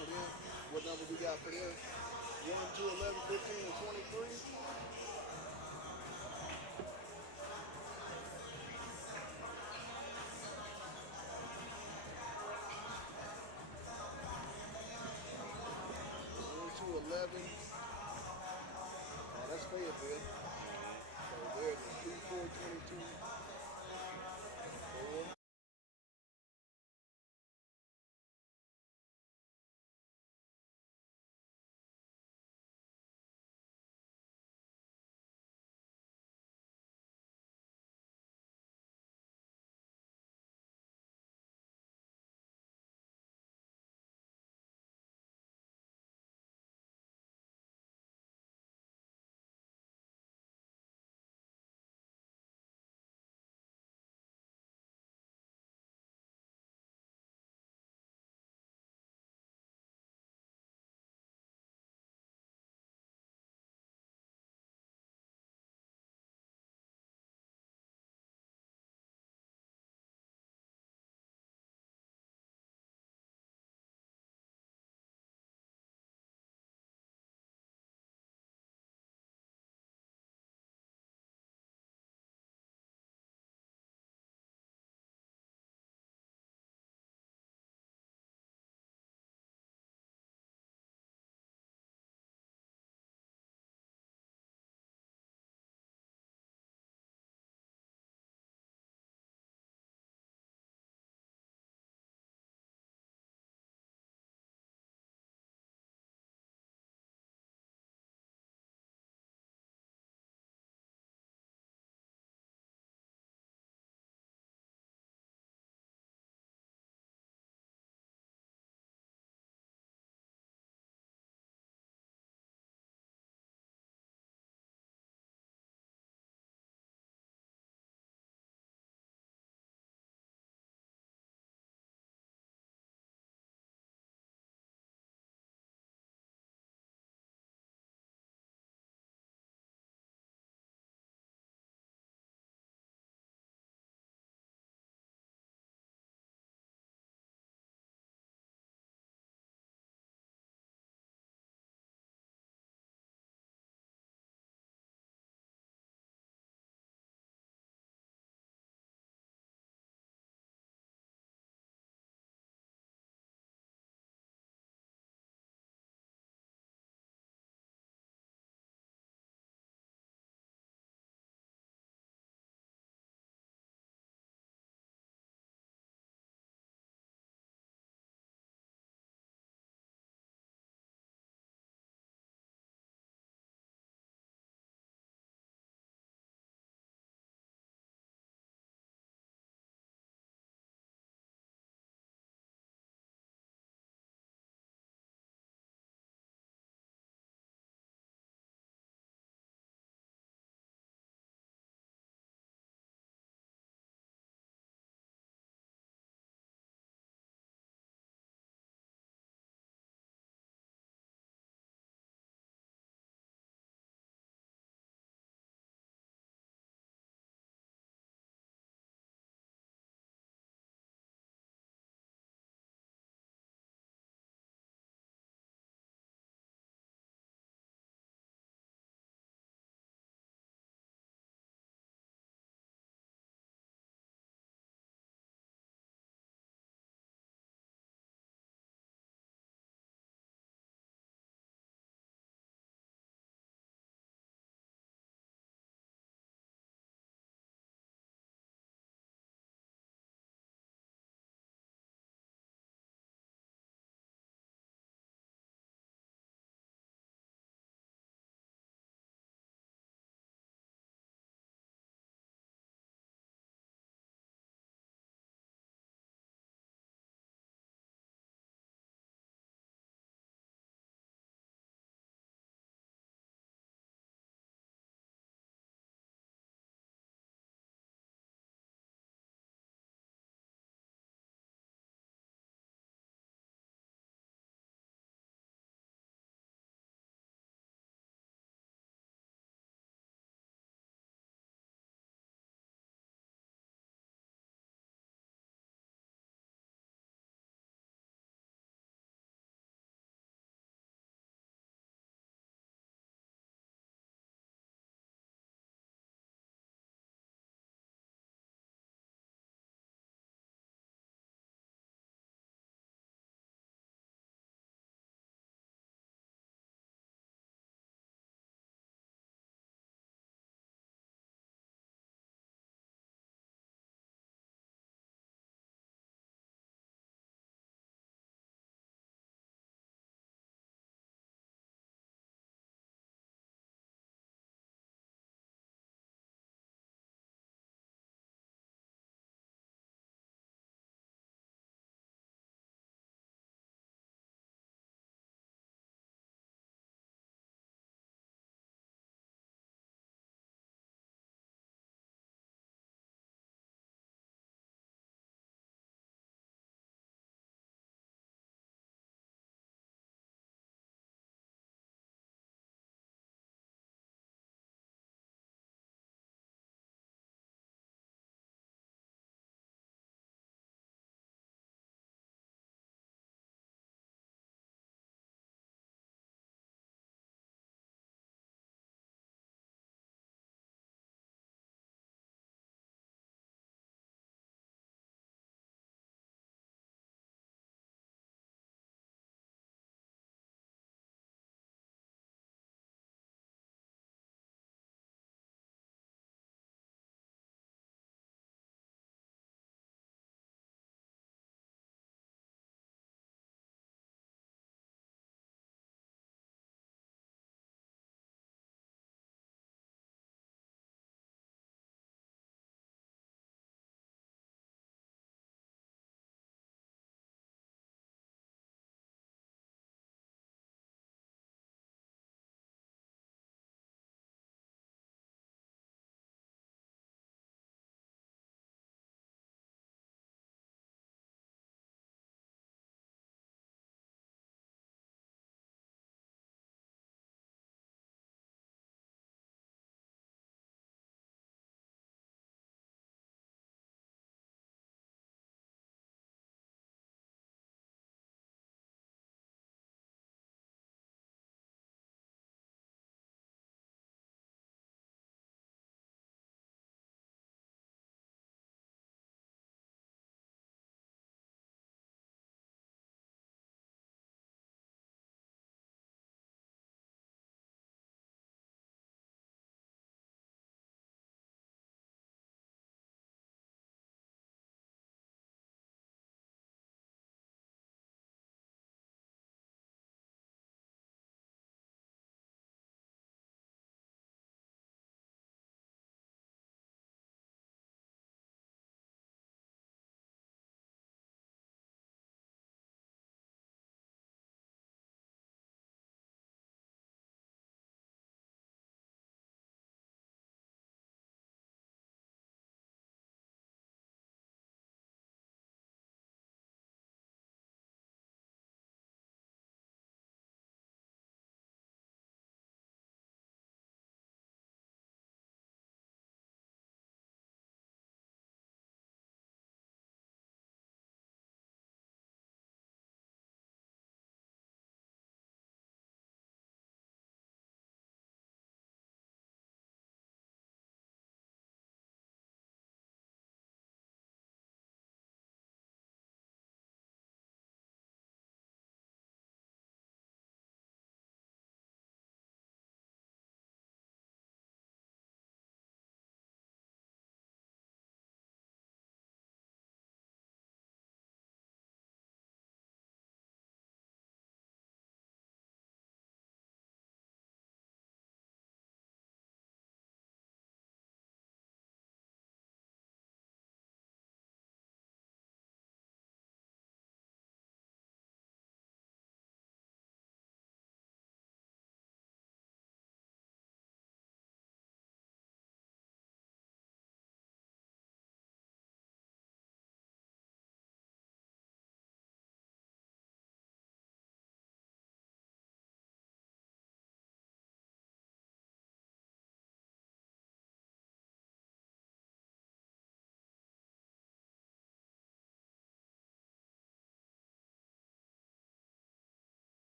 for them? What number we got for them? 1, 2, 11, 15, and 23? One, 2, 11. Oh, that's Fayetteville. So there's a 3, 4, 22. 4.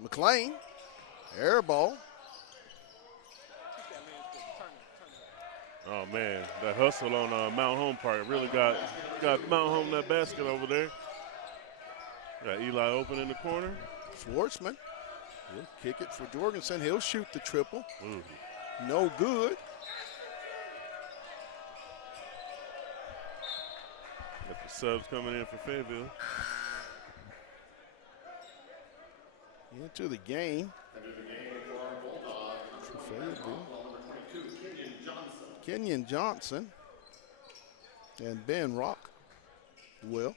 McLean, air ball. Oh, man, that hustle on Mount Home part really got Mount Home that basket over there. Got Eli open in the corner. Schwartzman, he'll kick it for Jorgensen. He'll shoot the triple. Ooh. No good. Got the subs coming in for Fayetteville. Into the game. For Fayetteville. Kenyon Johnson and Ben Rockwell.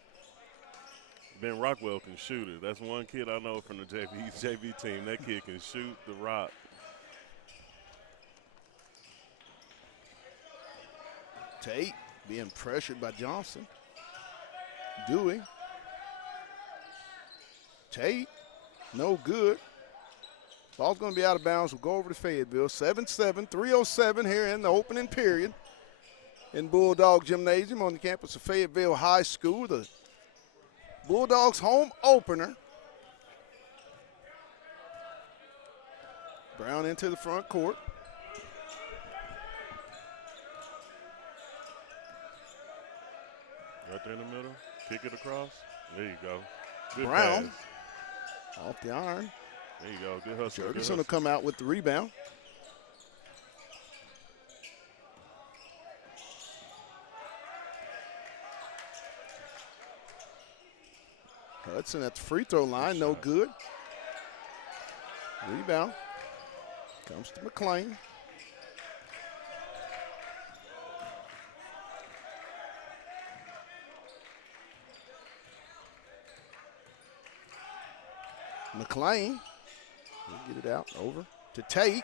Ben Rockwell can shoot it. That's one kid I know from the JV team. That kid can shoot the rock. Tate being pressured by Johnson. Dewey. Tate, no good. Ball's going to be out of bounds. We'll go over to Fayetteville. 7-7, 3:07 here in the opening period in Bulldog Gymnasium on the campus of Fayetteville High School. The Bulldogs home opener. Brown into the front court. Right there in the middle. Kick it across. There you go. Good Brown pass. off the iron. There you go. Good hustle. Jorgensen will come out with the rebound. Hudson at the free throw line, no good. Rebound comes to McLean. McLean, we'll get it out over to Tate.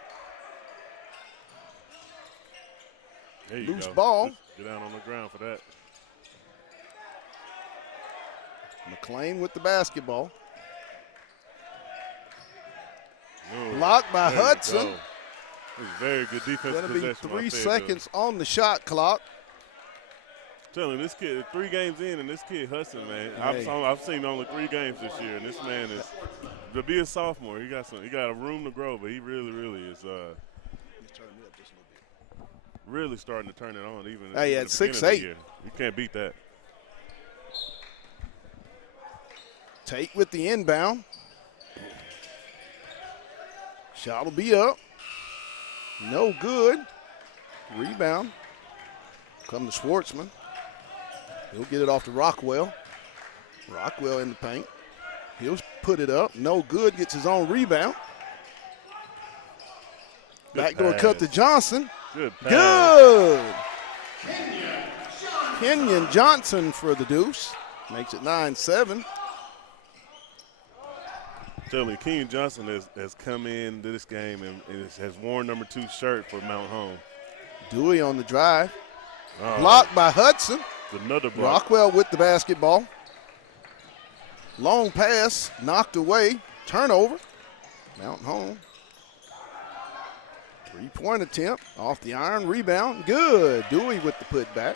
There you Loose go. ball. Get down on the ground for that. McLean with the basketball. Ooh, Blocked by there you Hudson. go. It was very good defensive Going to be possession. 3 by Fayetteville. seconds on the shot clock. Telling this kid, 3 games in, and this kid Hudson, man. Hey. I've seen only 3 games this year, and this man is to be a sophomore. He got a room to grow, but he really is really starting to turn it on. Even Hey, at at the beginning of the 6'8". year. You can't beat that. Tate with the inbound. Shot will be up. No good. Rebound. Come to Schwartzman. He'll get it off to Rockwell. Rockwell in the paint. He'll put it up. No good. Gets his own rebound. Backdoor cut to Johnson. Good pass. Good. Kenyon Johnson for the deuce. Makes it 9-7. Tell me, Kenyon Johnson has come into this game and has worn number 2 shirt for Mount Home. Dewey on the drive. Blocked by Hudson. Another block. Rockwell with the basketball. Long pass, knocked away. Turnover. Mountain Home. 3-point attempt. Off the iron. Rebound. Good. Dewey with the putback.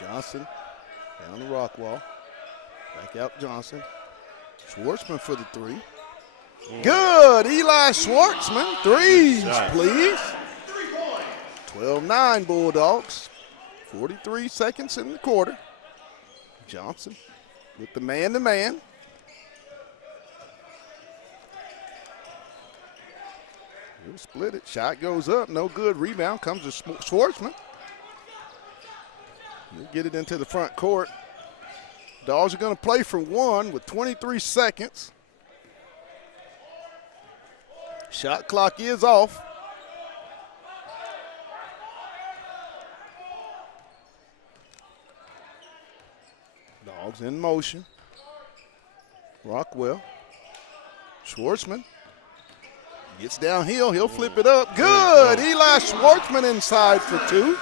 Johnson down the rock wall. Back out Johnson. Schwartzman for the 3. Good. Eli Schwartzman. Threes, please. 12-9 Bulldogs. 43 seconds in the quarter. Johnson with the man-to-man. He'll split it. Shot goes up. No good. Rebound comes to Schwartzman. He'll get it into the front court. Dogs are going to play for 1 with 23 seconds. Shot clock is off. Dogs in motion. Rockwell. Schwartzman gets downhill. He'll flip it up. Good. Eli Schwartzman inside for 2.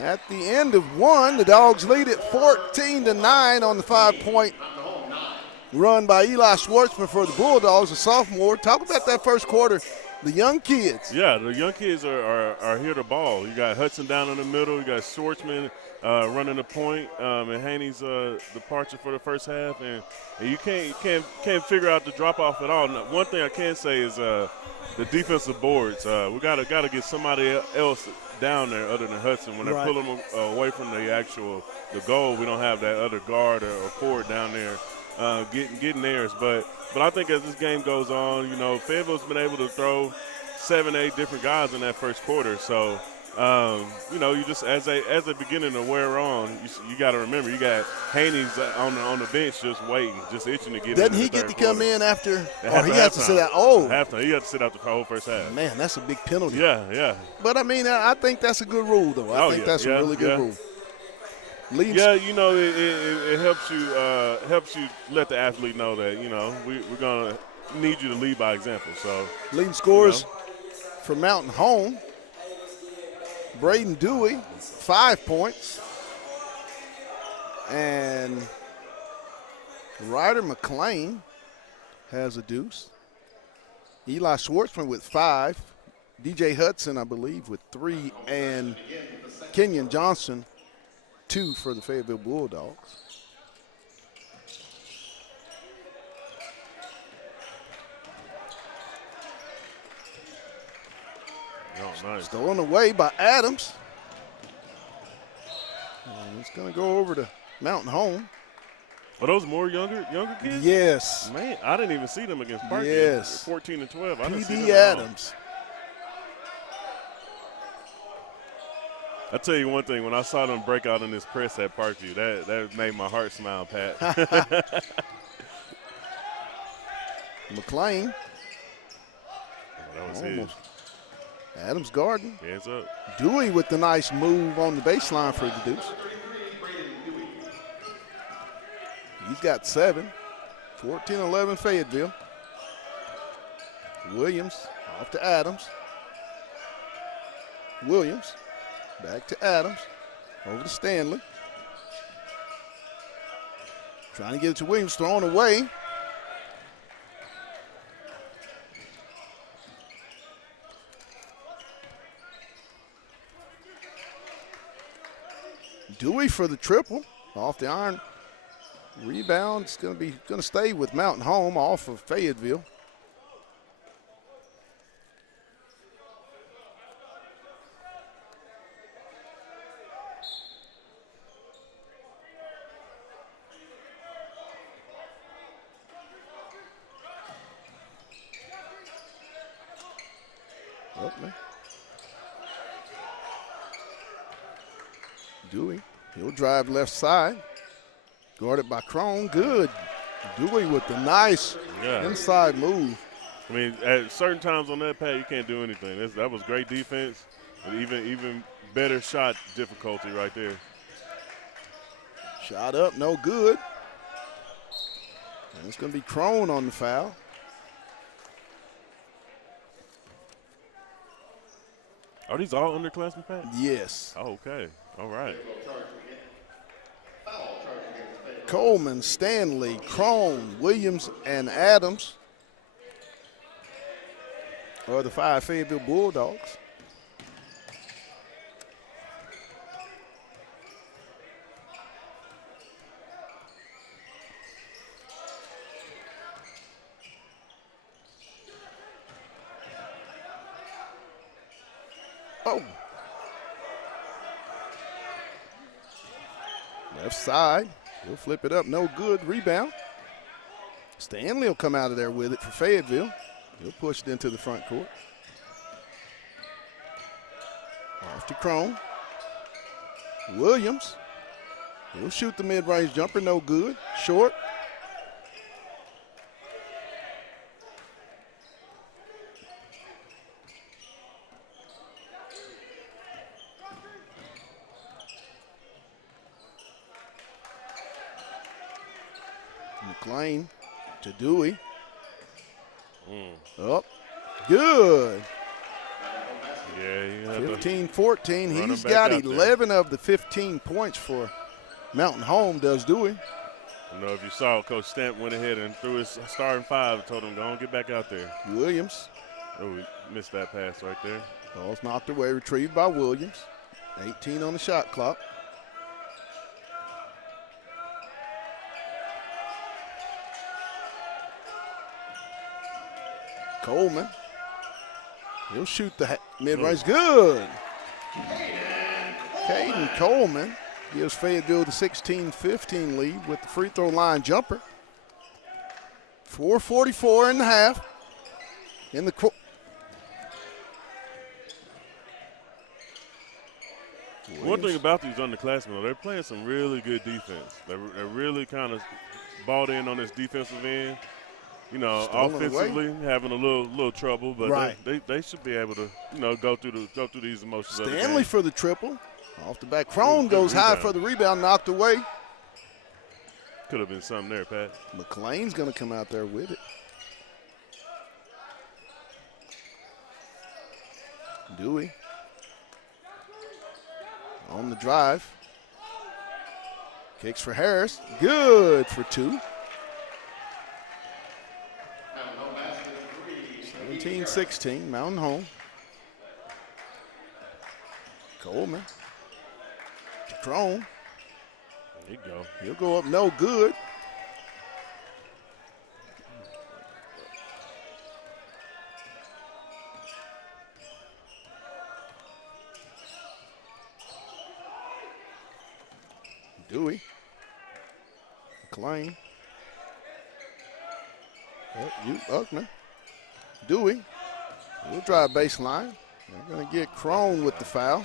At the end of 1, the Dogs lead it 14-9 on the 5-point run by Eli Schwartzman for the Bulldogs, a sophomore. Talk about that first quarter The young kids. Yeah, the young kids are here to ball. You got Hudson down in the middle. You got Schwartzman running the point, and Haney's departure for the first half, and you can't figure out the drop off at all. Now, one thing I can say is the defensive boards. We gotta get somebody else down there other than Hudson. When they're pulling them away from the goal, we don't have that other guard or forward down there getting theirs. But I think as this game goes on, Fayetteville's been able to throw 7-8 different guys in that first quarter. So, you just as they beginning to wear on, you got to remember you got Haney's on the bench just waiting, just itching to get. Doesn't he get to come in after? Or he has to sit out? Oh, halftime. He has to sit out the whole first half. Man, that's a big penalty. Yeah. But I mean, I think that's a good rule, though. I think that's a really good rule. Yeah, it helps you let the athlete know that we're gonna need you to lead by example. So leading scorers for Mountain Home, Braden Dewey, 5 points, and Ryder McLean has a deuce. Eli Schwartzman with 5, DJ Hudson, I believe, with 3, and Kenyon Johnson 2 for the Fayetteville Bulldogs. Oh, nice. Stolen away by Adams. And it's going to go over to Mountain Home. Are those more younger kids? Yes. Man, I didn't even see them against Parkview. Yes. 14 and 12. I didn't see P.D. them Adams. I tell you one thing, when I saw them break out in this press at Parkview, that made my heart smile, Pat. McLean. That was his. Adams Garden. Hands up. Dewey with the nice move on the baseline for the deuce. He's got 7. 14-11 Fayetteville. Williams off to Adams. Williams back to Adams. Over to Stanley. Trying to get it to Williams, thrown away. Dewey for the triple off the iron. Rebound. It's going to stay with Mountain Home off of Fayetteville. Dewey, he'll drive left side. Guarded by Crone. Good. Dewey with the nice inside move. I mean, at certain times on that pad, you can't do anything. That was great defense, but even better shot difficulty right there. Shot up, no good. And it's going to be Crone on the foul. Are these all underclassmen, Pat? Yes. Oh, okay. All right. Coleman, Stanley, Crone, Williams, and Adams are the 5 Fayetteville Bulldogs. Oh. Left side. He'll flip it up. No good. Rebound. Stanley will come out of there with it for Fayetteville. He'll push it into the front court. Off to Crone. Williams. He'll shoot the mid-range jumper. No good. Short. McLean to Dewey. Up. Good. Yeah, 15-14. He's got 11 of the 15 points for Mountain Home, does Dewey. I know if you saw, Coach Stamp went ahead and threw his starting 5 and told him, go on, get back out there. Williams. Oh, missed that pass right there. Ball's knocked away, retrieved by Williams. 18 on the shot clock. Coleman. He'll shoot the mid-range. Good. Caden Coleman gives Fayetteville the 16-15 lead with the free throw line jumper. 4:44 in the half. In the one thing about these underclassmen, they're playing some really good defense. They're really kind of bought in on this defensive end. You know, offensively having a little trouble, but they should be able to, you know, go through these emotions. Stanley for the triple. Off the back. Crone goes high for the rebound, knocked away. Could have been something there, Pat. McLean's going to come out there with it. Dewey on the drive. Kicks for Harris. Good for two. 17-16, Mountain home. Coleman. To Crone. There you go. He'll go up no good. Dewey. McLean. Uckman. Dewey. We'll drive baseline. They're going to get Crone with the foul.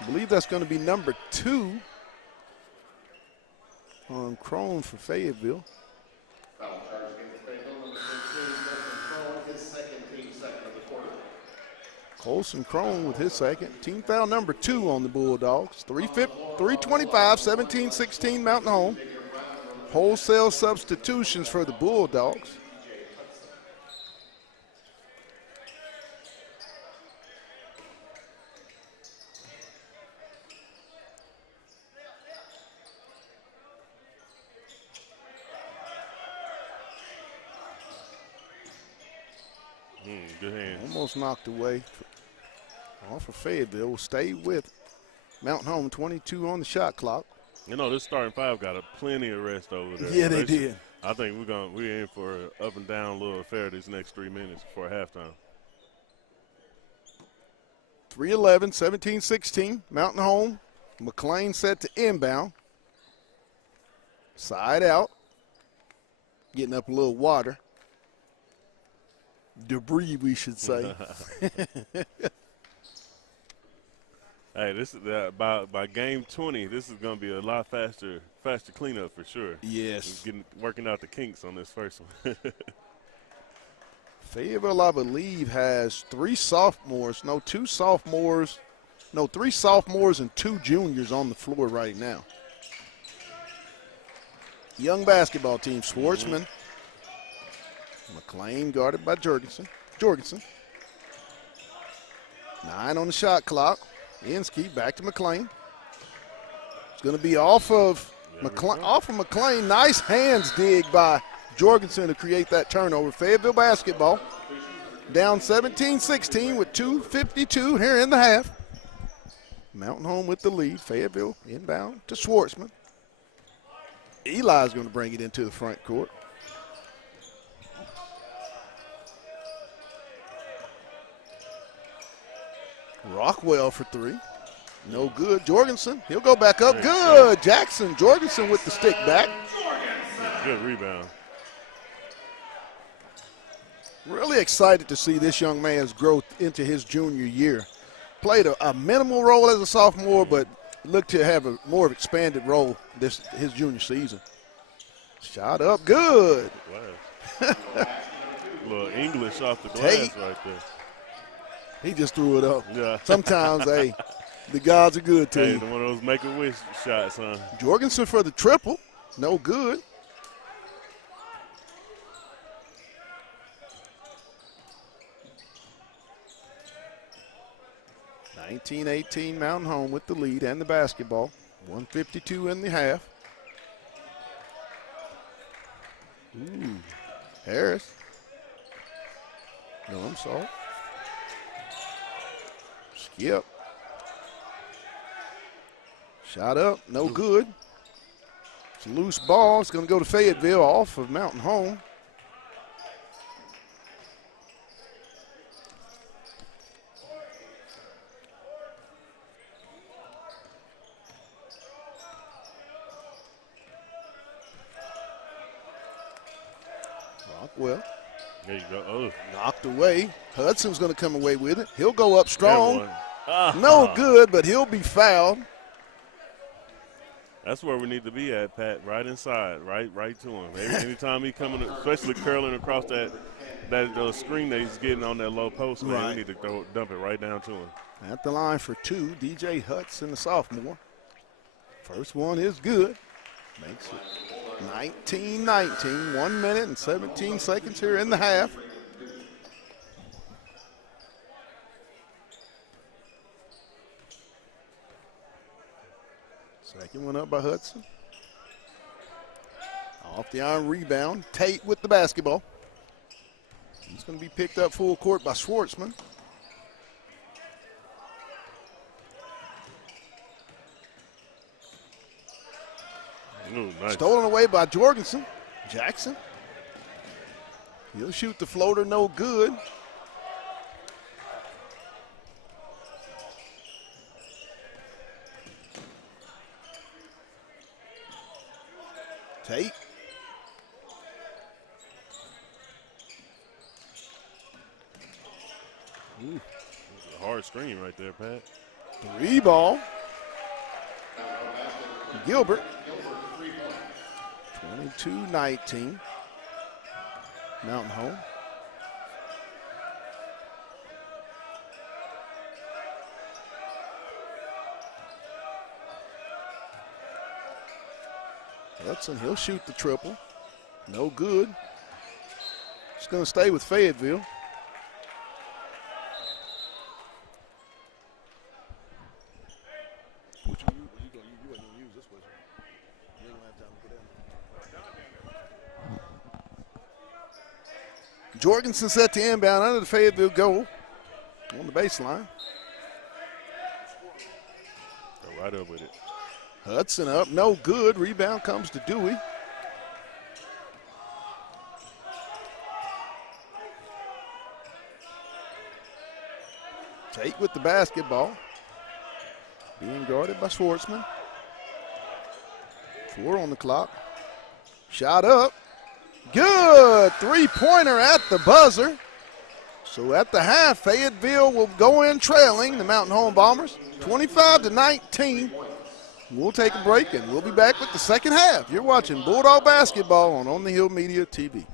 I believe that's going to be number 2 on Crone for Fayetteville. Foul charge against Fayetteville, number 13, Crone, his second, team second of the quarter. Colson Crone with his second. Team foul number 2 on the Bulldogs. 3:25, 17-16 Mountain home. Wholesale substitutions for the Bulldogs. Good hands. Almost knocked away. Off of Fayetteville will stay with Mountain home. 22 on the shot clock. You know, this starting five got plenty of rest over there. Yeah, they did. I think we're in for an up and down little affair these next 3 minutes before halftime. 3:11, 17-16, Mountain home. McLean set to inbound. Side out. Getting up a little water. Debris, we should say. Hey, this is by game 20. This is going to be a lot faster cleanup for sure. Yes. Working out the kinks on this first one. Fayetteville, I believe, has 3 sophomores. No, 2 sophomores. No, 3 sophomores and 2 juniors on the floor right now. Young basketball team. Schwartzman. McLean guarded by Jorgensen. 9 on the shot clock. Inskeep back to McLean. It's going to be off of McLean. Nice hands dig by Jorgensen to create that turnover. Fayetteville basketball down 17-16 with 2:52 here in the half. Mountain home with the lead. Fayetteville inbound to Schwartzman. Eli's going to bring it into the front court. Rockwell for 3. No good. Jorgensen, he'll go back up. Good. Jackson. Jorgensen with the stick back. Good rebound. Really excited to see this young man's growth into his junior year. Played a minimal role as a sophomore, but looked to have a more expanded role his junior season. Shot up. Good. Wow. A little English off the glass right there. He just threw it up. Yeah. Sometimes, hey, the gods are good to you. One of those make-a-wish shots, huh? Jorgensen for the triple. No good. (19-18) Mountain home with the lead and the basketball. 1:52 in the half. Harris. No, I'm sorry. Yep. Shot up, no good. It's a loose ball. It's going to go to Fayetteville off of Mountain Home. Rockwell. There you go. Oh, Knocked away. Hudson's going to come away with it. He'll go up strong. Ah. No good, but he'll be fouled. That's where we need to be at, Pat. Right inside, right to him. Anytime he coming, especially curling across that screen that he's getting on that low post, man, we need to dump it right down to him. At the line for two, DJ Hudson, the sophomore. First one is good. Makes it 19-19. 1 minute and 17 seconds here in the half. Second one up by Hudson. Off the iron rebound. Tate with the basketball. He's going to be picked up full court by Schwartzman. Ooh, nice. Stolen away by Jorgensen. Jackson. He'll shoot the floater, no good. Tate. Ooh, a hard screen right there, Pat. 3 ball. Gilbert. 22-19. Mountain Home. Hudson, he'll shoot the triple. No good. He's going to stay with Fayetteville. Jorgensen set to inbound under the Fayetteville goal on the baseline. Go right up with it. Hudson up, no good. Rebound comes to Dewey. Tate with the basketball. Being guarded by Schwartzman. 4 on the clock. Shot up. Good. 3-pointer at the buzzer. So at the half, Fayetteville will go in trailing the Mountain Home Bombers, 25-19. We'll take a break, and we'll be back with the second half. You're watching Bulldog basketball on the Hill Media TV.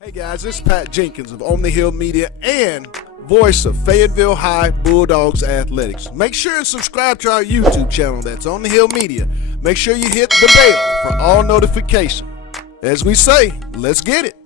Hey guys, this is Pat Jenkins of On the Hill Media and voice of Fayetteville High Bulldogs Athletics. Make sure and subscribe to our YouTube channel. That's On the Hill Media. Make sure you hit the bell for all notifications. As we say, let's get it.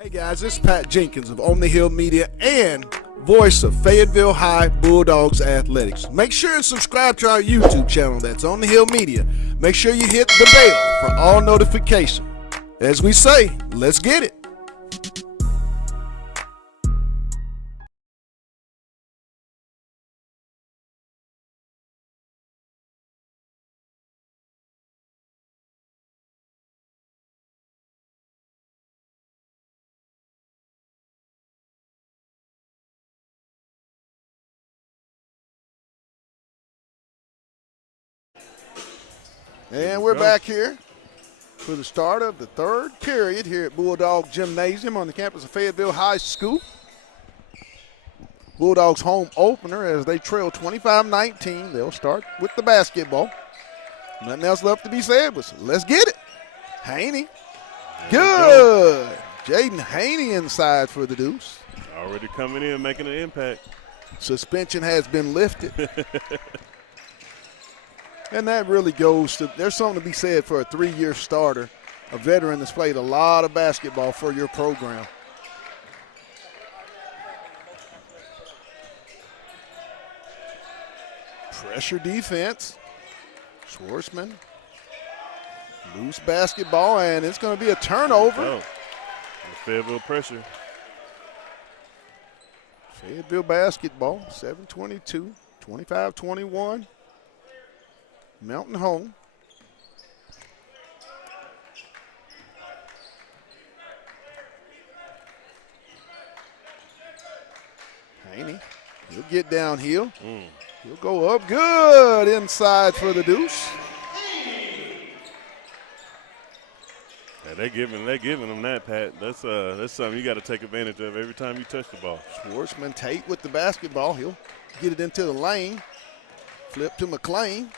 Hey guys, this is Pat Jenkins of On the Hill Media and voice of Fayetteville High Bulldogs Athletics. Make sure and subscribe to our YouTube channel. That's On the Hill Media. Make sure you hit the bell for all notifications. As we say, let's get it. And we're back here for the start of the third period here at Bulldog Gymnasium on the campus of Fayetteville High School. Bulldogs home opener as they trail 25-19. They'll start with the basketball. Nothing else left to be said, but let's get it. Haney. Good. Jaden Haney inside for the deuce. Already coming in, making an impact. Suspension has been lifted. And that really goes to, there's something to be said for a 3-year starter, a veteran that's played a lot of basketball for your program. Pressure defense. Schwartzman. Loose basketball, and it's going to be a turnover. Fayetteville pressure. Fayetteville basketball, 7:22, 25-21. Mountain home. Haney, he'll get downhill. He'll go up. Good inside for the deuce. Yeah, they're giving them that, Pat. That's something you got to take advantage of every time you touch the ball. Schwartzman, Tate with the basketball. He'll get it into the lane. Flip to McLean.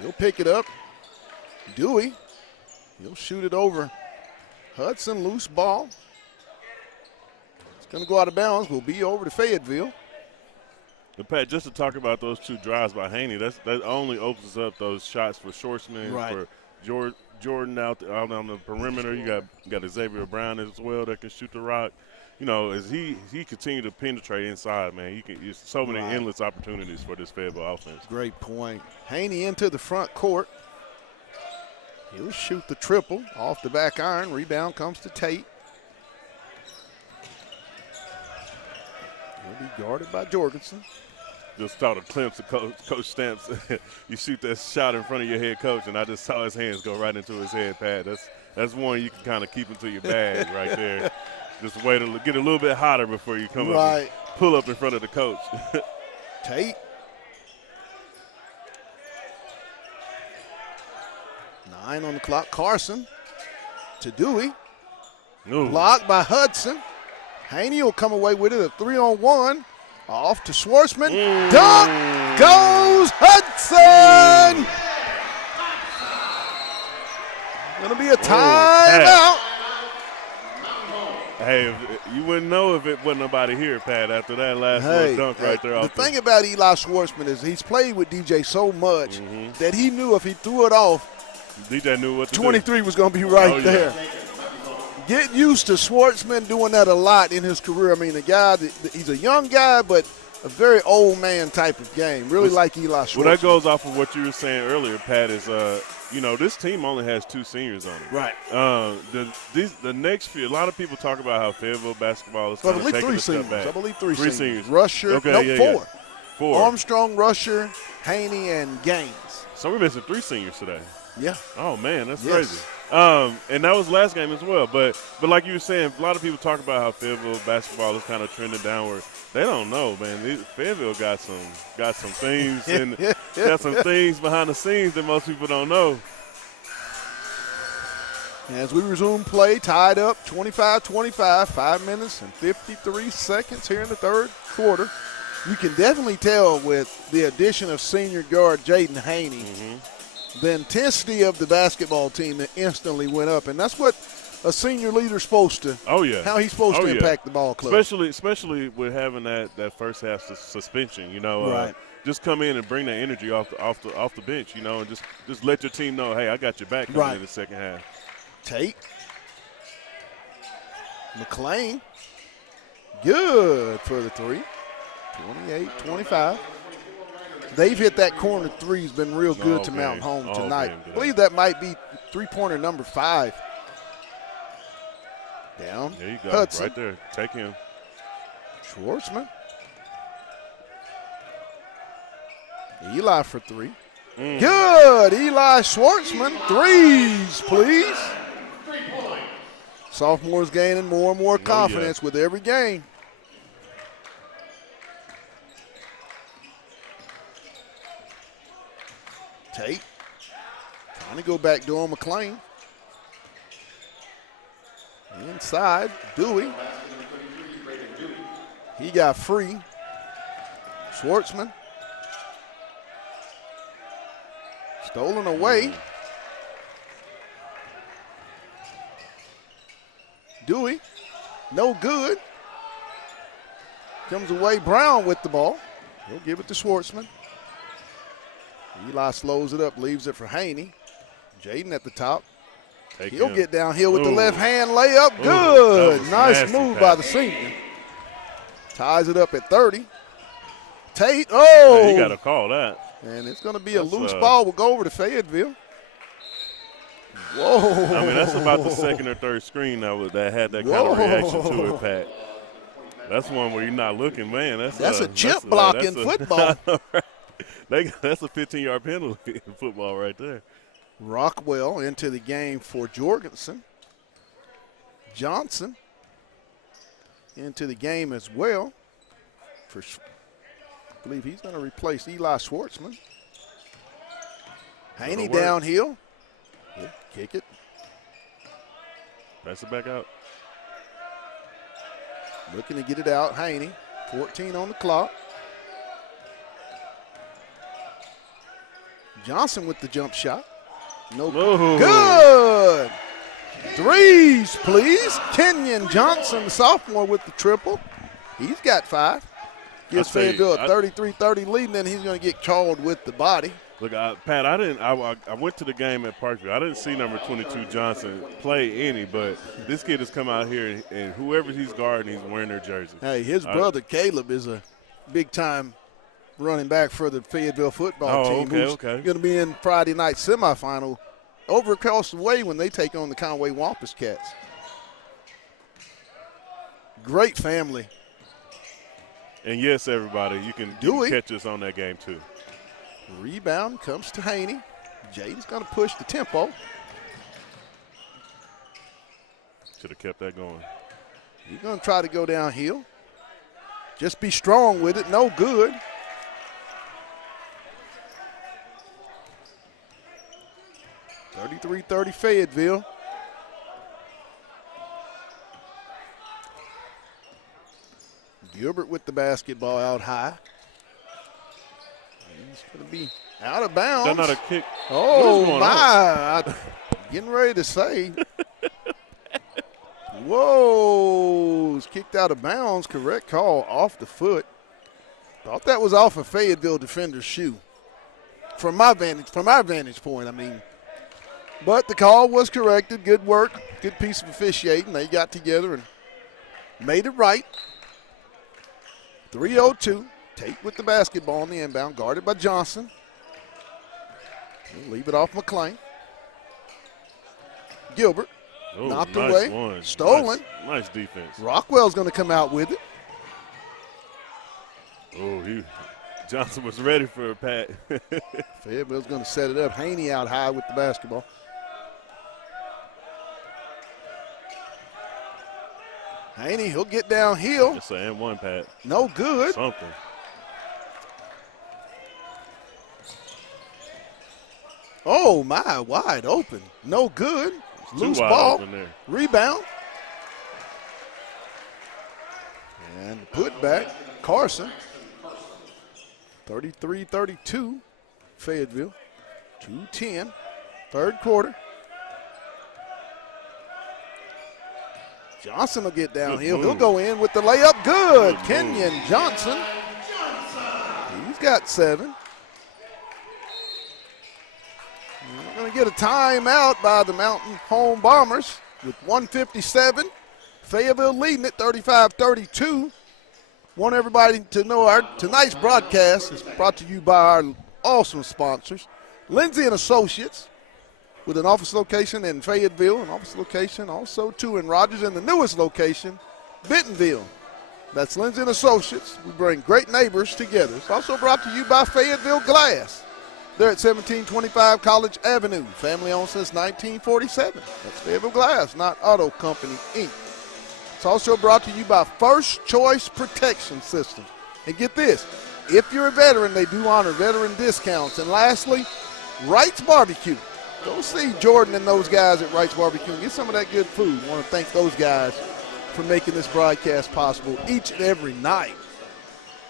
He'll pick it up. Dewey. He'll shoot it over. Hudson, loose ball. It's going to go out of bounds. Will be over to Fayetteville. But Pat, just to talk about those two drives by Haney, that only opens up those shots for Schwartzman, for Jordan out on the perimeter. You got Xavier Brown as well that can shoot the rock. You know, as he continue to penetrate inside, man, there's so many endless opportunities for this Fayetteville offense. Great point. Haney into the front court. He'll shoot the triple off the back iron. Rebound comes to Tate. He'll be guarded by Jorgensen. Just saw the glimpse of Coach Stamps. You shoot that shot in front of your head coach, and I just saw his hands go right into his head pad. That's one you can kind of keep into your bag right there. Just wait to get a little bit hotter before you come up and pull up in front of the coach. Tate. 9 on the clock. Carson to Dewey. Blocked by Hudson. Haney will come away with it, a 3-on-1. Off to Schwartzman. Dunk goes Hudson. Going to be a timeout. Hey, you wouldn't know if it wasn't nobody here, Pat, after that last little dunk right there. The thing about Eli Schwartzman is he's played with DJ so much that he knew if he threw it off, DJ knew what to 23 was going to be right there. Get used to Schwartzman doing that a lot in his career. I mean, he's a young guy, but a very old man type of game. Really like Eli Schwartzman. Well, that goes off of what you were saying earlier, Pat, is this team only has 2 seniors on it. Right. The next few, a lot of people talk about how Fayetteville basketball is kind of taking a step back. I believe three seniors. Rusher. Okay, 4. Armstrong, Rusher, Haney, and Gaines. So we're missing 3 seniors today. Yeah. Oh, man, that's crazy. And that was last game as well. But like you were saying, a lot of people talk about how Fayetteville basketball is kind of trending downward. They don't know, man. Fayetteville got some things and got some things behind the scenes that most people don't know. As we resume play, tied up 25-25, 5 minutes and 53 seconds here in the third quarter. You can definitely tell with the addition of senior guard Jaden Haney, the intensity of the basketball team that instantly went up. And that's what a senior leader's supposed to. Oh yeah. How he's supposed to impact the ball club. Especially with having that first half suspension. Right. Just come in and bring that energy off the bench. And just let your team know, hey, I got your back coming in the second half. Tate. McLean, good for the three. 28-25. They've hit that corner three, has been real good to Mountain Home tonight. I believe that might be three-pointer number 5. Down. There you go. Hudson. Right there. Take him. Schwartzman. Eli for 3. Good. Eli Schwartzman. Threes, please. Sophomores gaining more and more confidence with every game. Tate trying to go back door. McLean. Inside, Dewey. He got free. Schwartzman. Stolen away. Dewey, no good. Comes away Brown with the ball. He'll give it to Schwartzman. Eli slows it up, leaves it for Haney. Jaden at the top. He'll get downhill with the left hand layup. Good. Nice move by the senior. Ties it up at 30. Tate, Man, you got to call that. And it's going to be a loose ball. We'll go over to Fayetteville. Whoa. I mean, that's about the second or third screen that had that kind of reaction to it, Pat. That's one where you're not looking, man. That's a chip block in football. That's a 15-yard penalty in football right there. Rockwell into the game for Jorgensen. Johnson into the game as well. I believe he's going to replace Eli Schwartzman. Haney downhill. He'll kick it. Pass it back out. Looking to get it out. Haney, 14 on the clock. Johnson with the jump shot. No good. Threes, please. Kenyon Johnson, the sophomore, with the triple. He's got 5. Gives Fayetteville a 33-30 lead, and then he's going to get called with the body. Look, Pat, I went to the game at Parkview. I didn't see number 22 Johnson play any, but this kid has come out here, and whoever he's guarding, he's wearing their jersey. Hey, his brother Caleb is a big-time running back for the Fayetteville football team. Who's going to be in Friday night semifinal over across the way when they take on the Conway Wampus Cats. Great family. And yes, everybody, you can catch us on that game too. Rebound comes to Haney. Jaden's going to push the tempo. Should have kept that going. He's going to try to go downhill. Just be strong with it. No good. (33-30) Fayetteville. Gilbert with the basketball out high. He's going to be out of bounds. That's not a kick. Oh, my. Getting ready to say. Whoa. It's kicked out of bounds. Correct call. Off the foot. Thought that was off a Fayetteville defender's shoe. From our vantage point, I mean. But the call was corrected. Good work. Good piece of officiating. They got together and made it right. 3:02. Tate with the basketball on the inbound, guarded by Johnson. He'll leave it off McLean. Gilbert knocked away. One. Stolen. Nice defense. Rockwell's going to come out with it. Oh, Johnson was ready for a pat. Fayetteville's going to set it up. Haney out high with the basketball. Haney, he'll get downhill. Just saying, one pat. No good. Something. Oh, my, wide open. No good. Loose ball. Rebound. And put back. Carson. 33-32. Fayetteville. 2:10. Third quarter. Johnson will get downhill. He'll go in with the layup. Good. Kenyon Johnson. He's got 7. We're going to get a timeout by the Mountain Home Bombers with 1:57. Fayetteville leading it 35-32. Want everybody to know our tonight's broadcast is brought to you by our awesome sponsors, Lindsay and Associates, with an office location in Fayetteville, an office location also too in Rogers, and the newest location, Bentonville. That's Lindsay and Associates. We bring great neighbors together. It's also brought to you by Fayetteville Glass. They're at 1725 College Avenue, family owned since 1947. That's Fayetteville Glass, not Auto Company, Inc. It's also brought to you by First Choice Protection Systems. And get this, if you're a veteran, they do honor veteran discounts. And lastly, Wright's Barbecue. Go see Jordan and those guys at Wright's Barbecue and get some of that good food. I want to thank those guys for making this broadcast possible each and every night.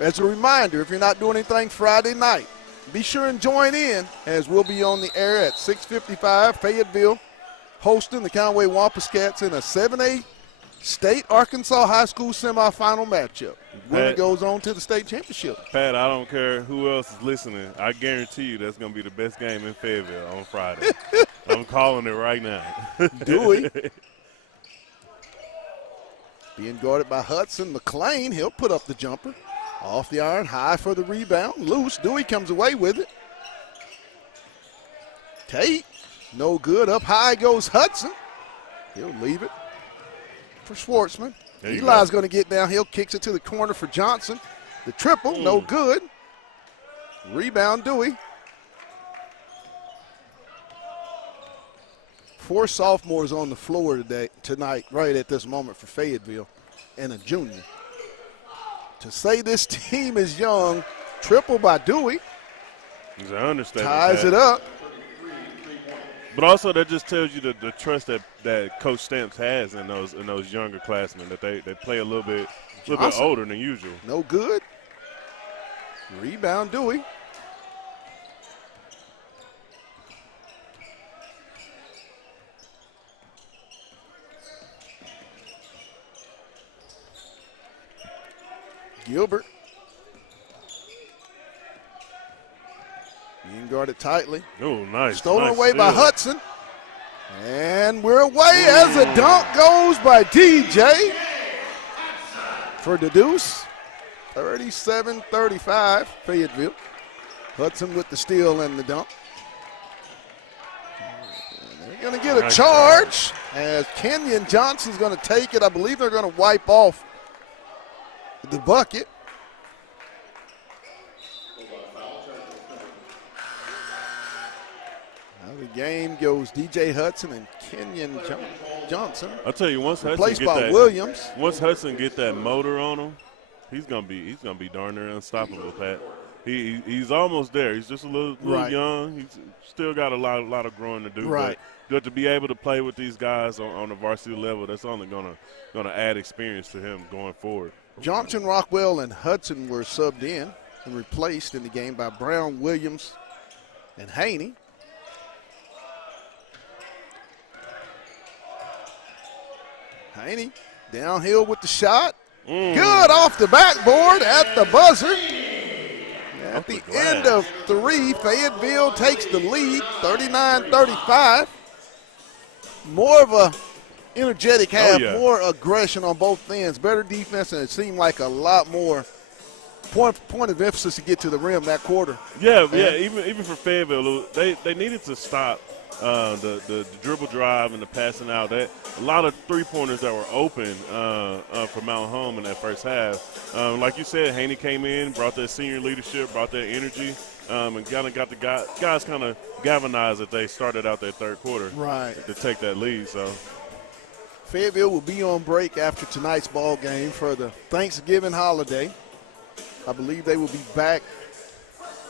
As a reminder, if you're not doing anything Friday night, be sure and join in as we'll be on the air at 6:55 Fayetteville, hosting the Conway Wampus Cats in a 7A State Arkansas High School semifinal matchup. Winner goes on to the state championship. Pat, I don't care who else is listening. I guarantee you that's going to be the best game in Fayetteville on Friday. I'm calling it right now. Dewey. Being guarded by Hudson. McLean, he'll put up the jumper. Off the iron, high for the rebound. Loose. Dewey comes away with it. Tate, no good. Up high goes Hudson. He'll leave it for Schwartzman. Eli's going to get downhill, kicks it to the corner for Johnson. The triple, no good. Rebound, Dewey. 4 sophomores on the floor tonight, right at this moment for Fayetteville, and a junior. To say this team is young, triple by Dewey. It's an understatement. Ties it up. But also that just tells you the trust that Coach Stamps has in those younger classmen, that they play a little bit older than usual. No good. Rebound, Dewey. Gilbert. Being guarded tightly. Oh, nice. Stolen nice away steal. by Hudson. And we're away as a dunk goes by DJ for the deuce. 37-35, Fayetteville. Hudson with the steal and the dunk. And they're going to get a charge as Kenyon Johnson's going to take it. I believe they're going to wipe off the bucket. Now the game goes DJ Hudson and Kenyon Johnson. I'll tell you, once replaced Hudson by get that, Williams. Once Hudson get that motor on him, he's gonna be darn near unstoppable, Pat. He's almost there. He's just a little young. He's still got a lot of growing to do. Right. But to be able to play with these guys on the varsity level, that's only gonna add experience to him going forward. Johnson, Rockwell, and Hudson were subbed in and replaced in the game by Brown, Williams, and Haney. Haney downhill with the shot. Good off the backboard at the buzzer. At the end of 3, Fayetteville takes the lead, 39-35. More of a energetic half, more aggression on both ends, better defense, and it seemed like a lot more point of emphasis to get to the rim that quarter. Yeah. Even for Fayetteville, they needed to stop the dribble drive and the passing out. A lot of three-pointers that were open for Mount Home in that first half. Like you said, Haney came in, brought that senior leadership, brought that energy, and kind of got the guys kind of galvanized that they started out that third quarter to take that lead. So Fayetteville will be on break after tonight's ball game for the Thanksgiving holiday. I believe they will be back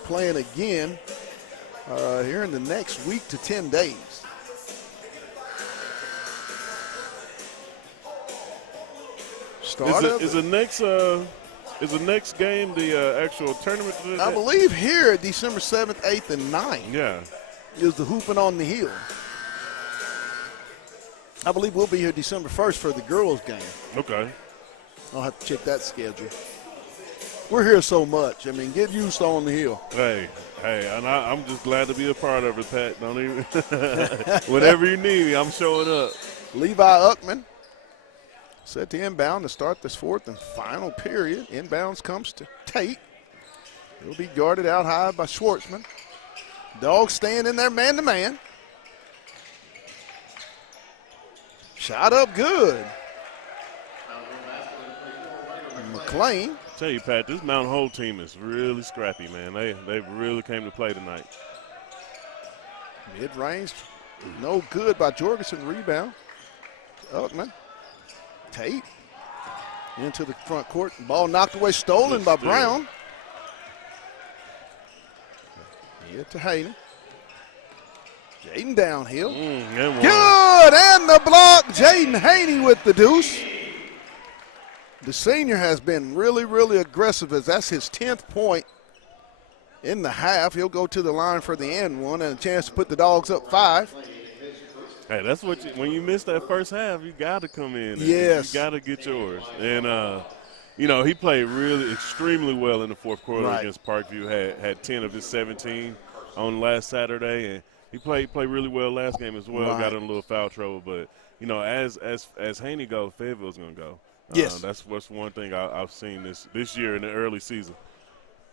playing again here in the next week to 10 days. Is the next game the actual tournament? I believe here December 7th, 8th, and 9th. Yeah. Is the Hooping on the Hill. I believe we'll be here December 1st for the girls' game. Okay. I'll have to check that schedule. We're here so much. I mean, get used to On the Hill. Hey, and I'm just glad to be a part of it, Pat. Don't even – whatever you need, I'm showing up. Levi Uckman Set to inbound to start this fourth and final period. Inbounds comes to Tate. He'll be guarded out high by Schwartzman. Dogs staying in there man-to-man. Shot up good. McLean. Tell you, Pat, this Mount Hole team is really scrappy, man. They really came to play tonight. Mid-range, no good by Jorgensen. Rebound. Uckman. Tate into the front court. Ball knocked away, stolen by Brown. Here to Hayden. Jaden downhill. Good, and the block. Jaden Haney with the deuce. The senior has been really, really aggressive as that's his 10th point in the half. He'll go to the line for the end one and a chance to put the Dogs up 5. Hey, that's what when you miss that first half, you got to come in. Yes. You got to get yours. And, he played really extremely well in the fourth quarter against Parkview. Had 10 of his 17 on last Saturday, and he played really well last game as well. Got in a little foul trouble, but as Haney goes, Fayetteville's going to go. Yes, that's one thing I've seen this year in the early season.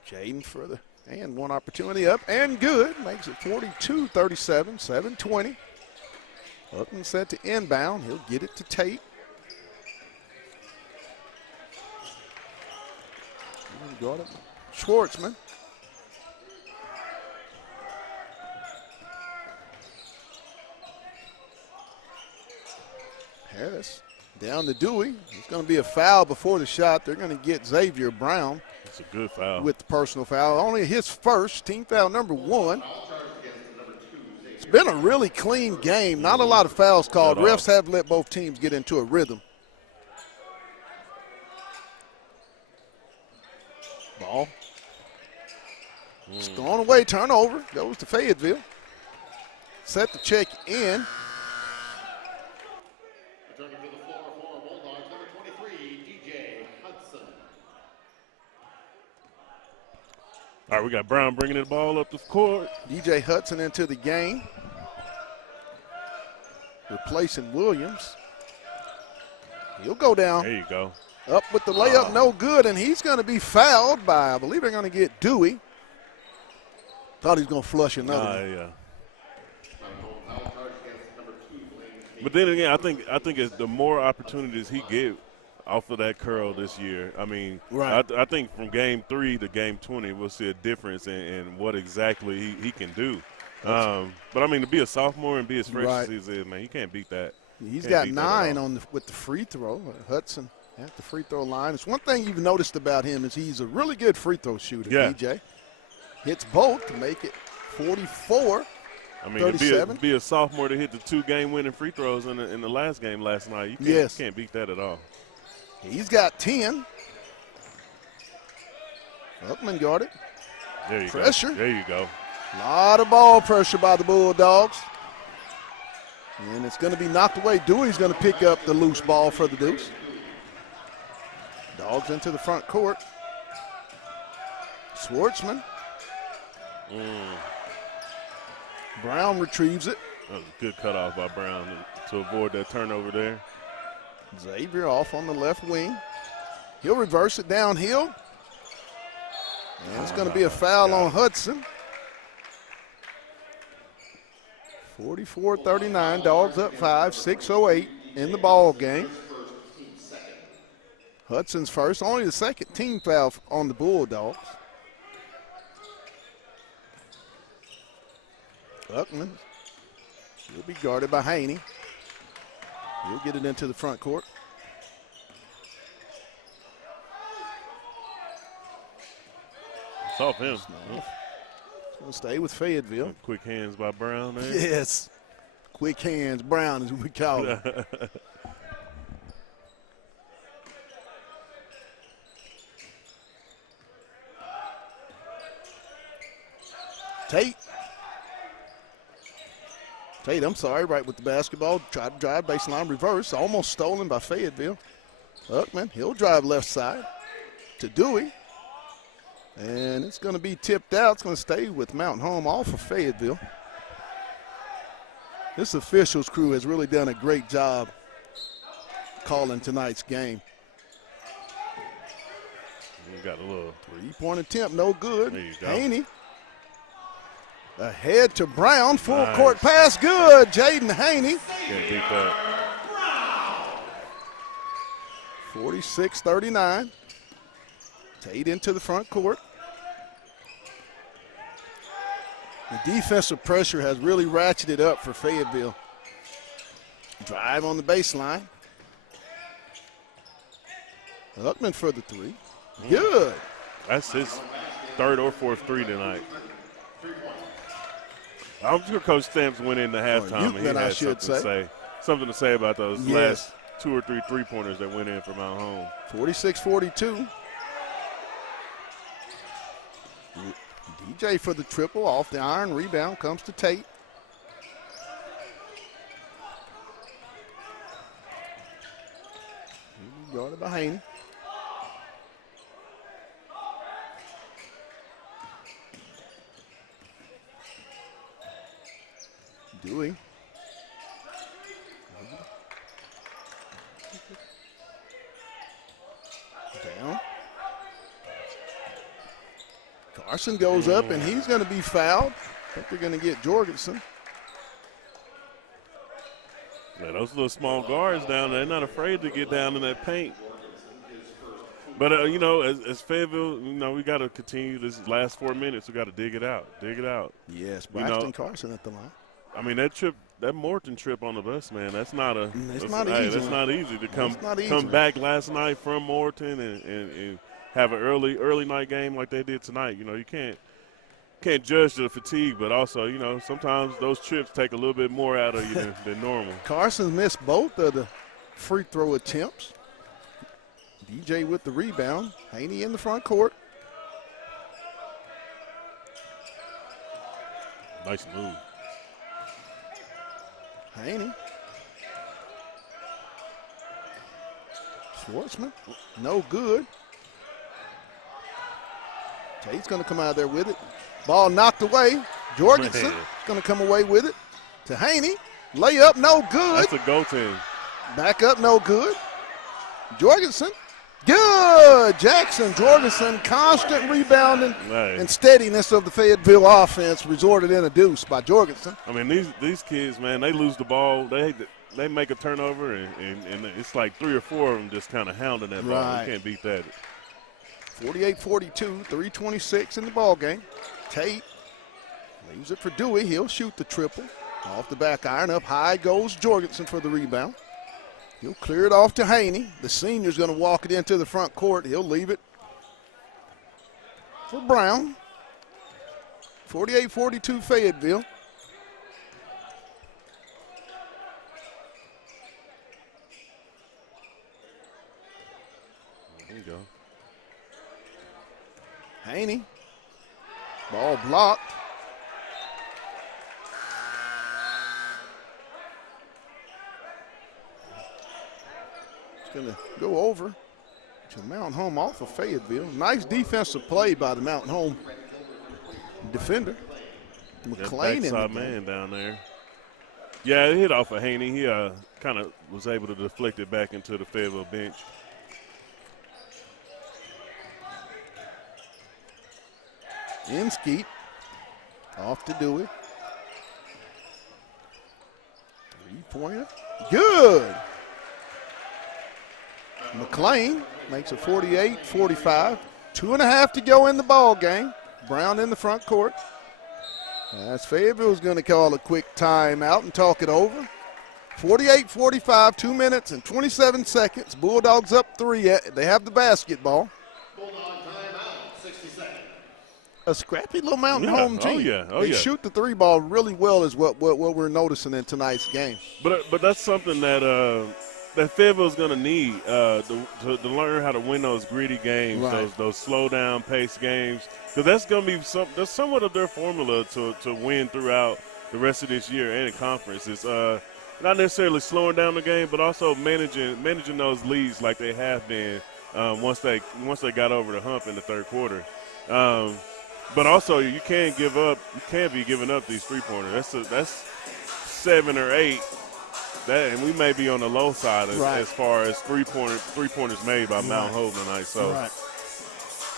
Jaden for the and one opportunity up and good, makes it 42-37, 7:20. Upton set to inbound. He'll get it to Tate. Got it. Schwartzman. Harris down to Dewey. It's going to be a foul before the shot. They're going to get Xavier Brown. It's a good foul. With the personal foul. Only his first, team foul number 1. It's been a really clean game. Not a lot of fouls called. Refs have let both teams get into a rhythm. Ball. It's gone away. Turnover. Goes to Fayetteville. Set to check in. Returning to the floor for Bulldogs, number 23, DJ Hudson. All right, we got Brown bringing the ball up the court. DJ Hudson into the game. Replacing Williams. He'll go down. There you go. Up with the layup, no good, and he's going to be fouled by, I believe they're going to get Dewey. Thought he was going to flush another one. Yeah. But then again, I think it's the more opportunities he get off of that curl this year. I mean, I think from game 3 to game 20, we'll see a difference in what exactly he can do. But I mean, to be a sophomore and be as fresh as he is, man, you can't beat that. He's got 9 with the free throw. Hudson at the free throw line. It's one thing you've noticed about him is he's a really good free throw shooter. DJ hits both to make it 44. I mean, to be a sophomore to hit the 2 game-winning free throws in the last game last night, you can't beat that at all. He's got 10. Upman got it. There you Pressure. go. There you go. A lot of ball pressure by the Bulldogs. And it's going to be knocked away. Dewey's going to pick up the loose ball for the Deuce. Dogs into the front court. Schwartzman. Brown retrieves it. That was a good cutoff by Brown to avoid that turnover there. Xavier off on the left wing. He'll reverse it downhill. And it's going to be a foul on Hudson. 44-39, Dogs up 5, 6:08 in the ball game. Hudson's first, only the second team foul on the Bulldogs. Uckman will be guarded by Haney. He'll get it into the front court. It's off him. It's going to stay with Fayetteville. Quick hands by Brown there. Yes. Quick hands, Brown as we call him. Tate, I'm sorry, right with the basketball. Tried to drive baseline reverse. Almost stolen by Fayetteville. Uckman, he'll drive left side to Dewey. And it's going to be tipped out. It's going to stay with Mount Home off of Fayetteville. This officials crew has really done a great job calling tonight's game. We got a little 3-point attempt, no good. There you go. Haney ahead to Brown, full court pass, good. Jaden Haney. Can't beat that. 46-39. Tate into the front court. The defensive pressure has really ratcheted up for Fayetteville. Drive on the baseline. Luckman for the three. Good. That's his third or fourth three tonight. I'm sure Coach Stamps went into halftime and he had something to say about those last 2 or 3 three-pointers that went in for Mount Home. 46-42. DJ for the triple off the iron. Rebound comes to Tate. Guarded by Haney. Dewey. Down. Carson goes up, and he's going to be fouled. I think they're going to get Jorgensen. Yeah, those little small guards down there, they're not afraid to get down in that paint. But, you know, as Fayetteville, you know, we got to continue this last 4 minutes. We got to dig it out. Yes, Braxton Carson at the line. I mean, that Moutain trip on the bus, man, that's not easy. That's not easy to come back last night from Moutain and have an early night game like they did tonight. You know, you can't judge the fatigue, but also, you know, sometimes those trips take a little bit more out of you than normal. Carson missed both of the free throw attempts. DJ with the rebound. Haney in the front court. Nice move. Haney. Schwartzman, no good. Tate's going to come out there with it. Ball knocked away. Jorgensen going to come away with it to Haney. Layup, no good. That's a goaltend. Back up, no good. Jorgensen, good. Jackson Jorgensen, constant rebounding and steadiness of the Fayetteville offense, resorted in a deuce by Jorgensen. I mean, these kids, man, they lose the ball. They make a turnover, and it's like 3 or 4 of them just kind of hounding that ball. You can't beat that. 48-42, 3:26 in the ball game. Tate leaves it for Dewey. He'll shoot the triple. Off the back iron, up high goes Jorgensen for the rebound. He'll clear it off to Haney. The senior's going to walk it into the front court. He'll leave it for Brown. 48-42 Fayetteville. There you go. Haney. Ball blocked. It's going to go over to Mount Home off of Fayetteville. Nice defensive play by the Mount Home defender. McLean in the man down there. Yeah, it hit off of Haney. He kind of was able to deflect it back into the Fayetteville bench. Inskeet off to Dewey. Three-pointer. Good. McLean makes it 48-45. 2.5 to go in the ball game. Brown in the front court. As Fayetteville's going to call a quick timeout and talk it over. 48-45, 2 minutes and 27 seconds. Bulldogs up 3. They have the basketball. A scrappy little Mountain Home team. They shoot the 3 ball really well is what we're noticing in tonight's game. But that's something that that Fayetteville's going to need to learn how to win those gritty games, those slow down pace games, because that's going to be that's somewhat of their formula to win throughout the rest of this year and in conference. It's not necessarily slowing down the game, but also managing those leads like they have been once they got over the hump in the third quarter. But also, you can't give up. You can't be giving up these 3-pointers. That's 7 or 8 and we may be on the low side Right. as far as three-pointers made by Mount Hope tonight. So. Right.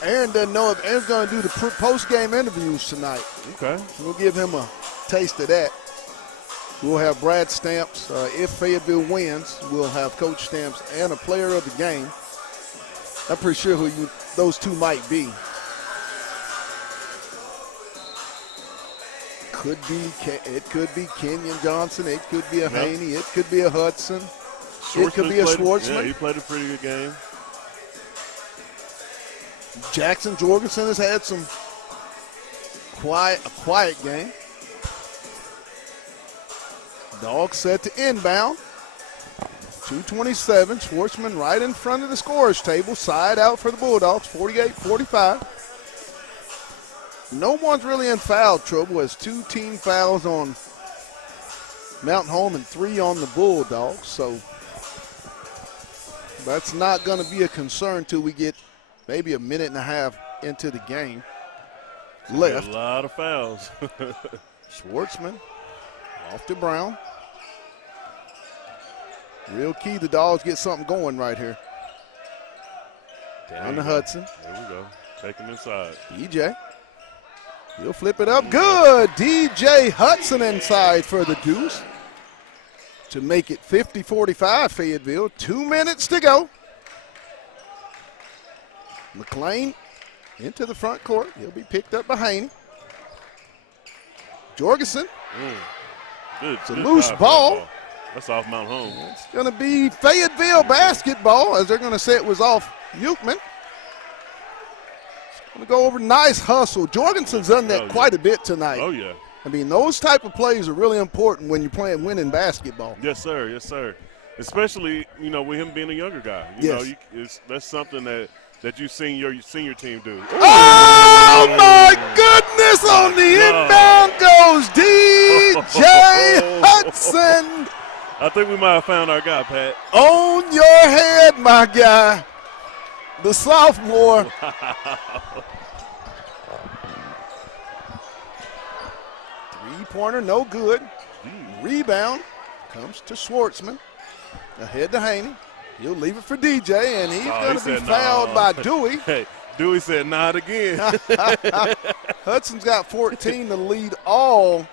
Aaron doesn't know if Aaron's going to do the post-game interviews tonight. Okay. We'll give him a taste of that. We'll have Brad Stamps. If Fayetteville wins, we'll have Coach Stamps and a player of the game. I'm pretty sure who those two might be. It could be Kenyon Johnson. It could be a Haney. It could be a Hudson. It could be a Schwartzman. Yeah, he played a pretty good game. Jackson Jorgensen has had some quiet game. Dogs set to inbound. 2:27. Schwartzman right in front of the scorer's table. Side out for the Bulldogs. 48-45. No one's really in foul trouble as 2 team fouls on Mountain Home and 3 on the Bulldogs. So that's not going to be a concern till we get maybe a minute and a half into the game left. A lot of fouls. Schwartzman off to Brown. Real key, the Dogs get something going right here. Down to Hudson. There we go. Take him inside. DJ. He'll flip it up. Good. DJ Hudson inside for the deuce to make it 50-45 Fayetteville. 2 minutes to go. McLean into the front court. He'll be picked up by Haney. Jorgensen. It's a loose ball. That's off Mount Home. It's going to be Fayetteville basketball as they're going to say it was off Buchman. It's going to go over. Nice hustle. Jorgensen's done that quite a bit tonight. Oh, yeah. I mean, those type of plays are really important when you're playing winning basketball. Yes, sir. Yes, sir. Especially, with him being a younger guy. That's something that you've seen your senior team do. Oh, my goodness. On the inbound goes DJ Hudson. I think we might have found our guy, Pat. On your head, my guy. The sophomore. Wow. Three-pointer, no good. Rebound comes to Schwartzman. Ahead to Haney. He'll leave it for DJ, and he's going to be fouled by Dewey. Hey, Dewey said not again. Hudson's got 14 to lead all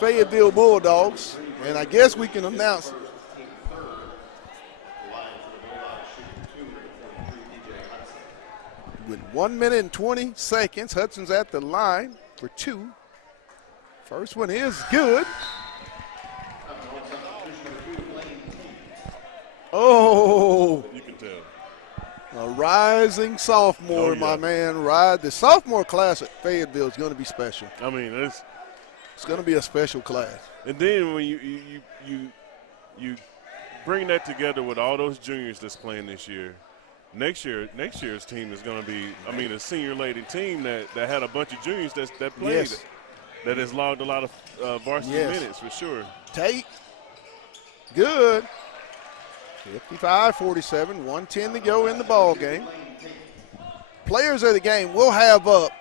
Fayetteville Bulldogs. And I guess we can announce with 1 minute and 20 seconds, Hudson's at the line for 2. First one is good. Oh. You can tell. A rising sophomore, my man. The sophomore class at Fayetteville is going to be special. I mean, it's going to be a special class. And then when you bring that together with all those juniors that's playing this year, next year's team is going to be, a senior-laden team that had a bunch of juniors that played, that has logged a lot of varsity minutes for sure. Tate, good. 55-47, 1:10 to go in the ball game. Players of the game, we'll have up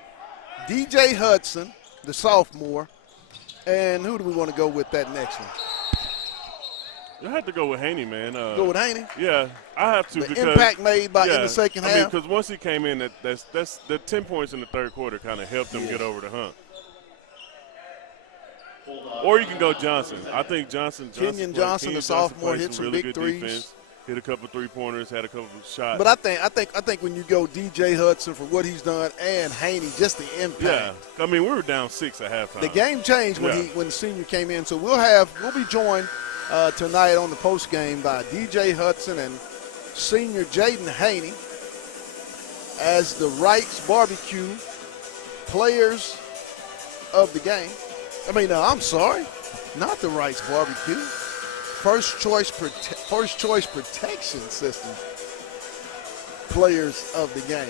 DJ Hudson, the sophomore, and who do we want to go with that next one? You have to go with Haney, man. Go with Haney? Yeah, I have to. The because impact made in the second half. Because once he came in, that's the 10 points in the third quarter kind of helped them get over the hump. Or you can go Johnson. I think Kenyon Johnson, the sophomore, hit some really big good threes. Defense, hit a couple three-pointers, had a couple of shots. But I think when you go DJ Hudson for what he's done and Haney, just the impact. Yeah, we were down 6 at halftime. The game changed when the senior came in. So we'll be joined tonight on the post game by DJ Hudson and senior Jaden Haney as the Wrights Barbecue players of the game. I'm sorry, not the Wrights Barbecue. First choice protection system players of the game.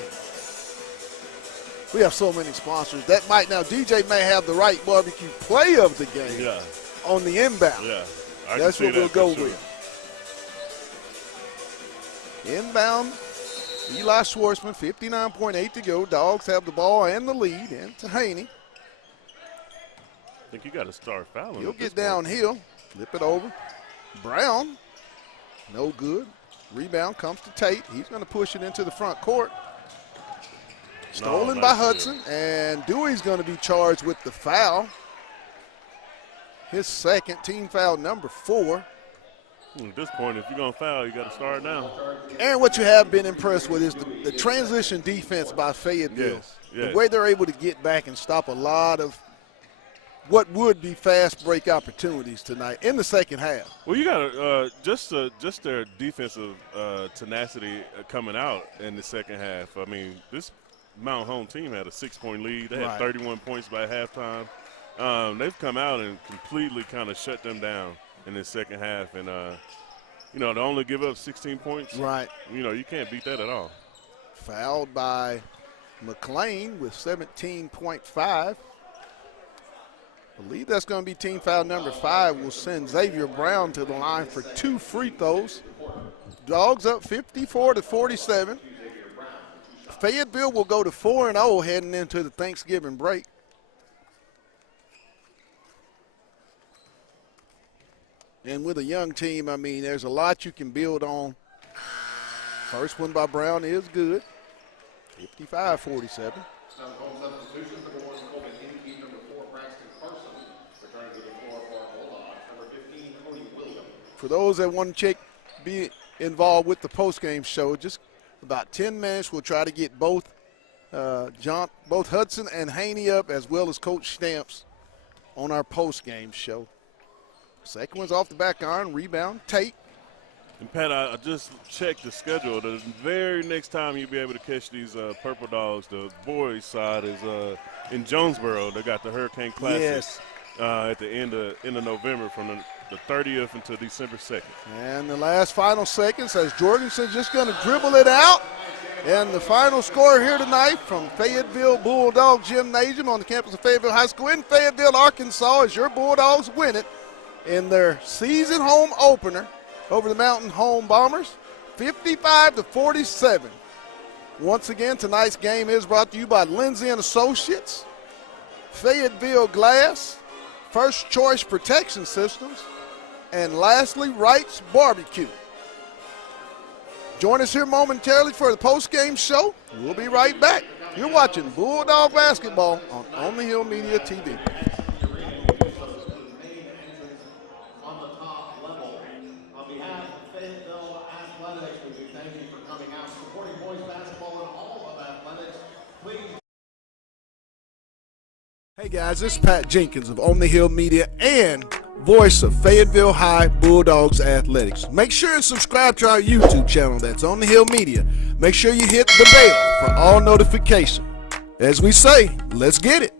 We have so many sponsors. DJ may have the Wright Barbecue play of the game on the inbound. Yeah, that's what we'll go with. Inbound, Eli Schwartzman, 59.8 to go. Dogs have the ball and the lead, and to Haney. I think you got to start fouling. He'll get downhill. Flip it over. Brown, no good. Rebound comes to Tate. He's going to push it into the front court. Stolen by Hudson, and Dewey's going to be charged with the foul. His second, team foul number 4. At this point, if you're going to foul, you got to start now. And what you have been impressed with is the transition defense by Fayetteville. Yes, yes. The way they're able to get back and stop a lot of what would be fast break opportunities tonight in the second half. Well, you got to just their defensive tenacity coming out in the second half. I mean, this Mount home team had a 6-point lead. They had 31 points by halftime. They've come out and completely kind of shut them down in the second half. And, to only give up 16 points, you can't beat that at all. Fouled by McLean with 17.5. I believe that's going to be team foul number 5. Will send Xavier Brown to the line for 2 free throws. Dogs up 54-47. Fayetteville will go to 4-0 heading into the Thanksgiving break. And with a young team, I mean, there's a lot you can build on. First one by Brown is good. 55-47. For those that want to be involved with the postgame show, just about 10 minutes. We'll try to get both Hudson and Haney up, as well as Coach Stamps, on our postgame show. Second one's off the back iron, rebound, Tate. And, Pat, I just checked the schedule. The very next time you'll be able to catch these Purple Dogs, the boys' side is in Jonesboro. They got the Hurricane Classic at the end of November from the 30th until December 2nd. And the last final seconds as Jorgensen's just going to dribble it out. And the final score here tonight from Fayetteville Bulldog Gymnasium on the campus of Fayetteville High School in Fayetteville, Arkansas, as your Bulldogs win it in their season home opener over the Mountain Home Bombers, 55-47. Once again, tonight's game is brought to you by Lindsay & Associates, Fayetteville Glass, First Choice Protection Systems, and lastly, Wright's Barbecue. Join us here momentarily for the post-game show. We'll be right back. You're watching Bulldog Basketball on the Hill Media TV. Hey guys, this is Pat Jenkins of On the Hill Media and voice of Fayetteville High Bulldogs Athletics. Make sure and subscribe to our YouTube channel that's On the Hill Media. Make sure you hit the bell for all notifications. As we say, let's get it.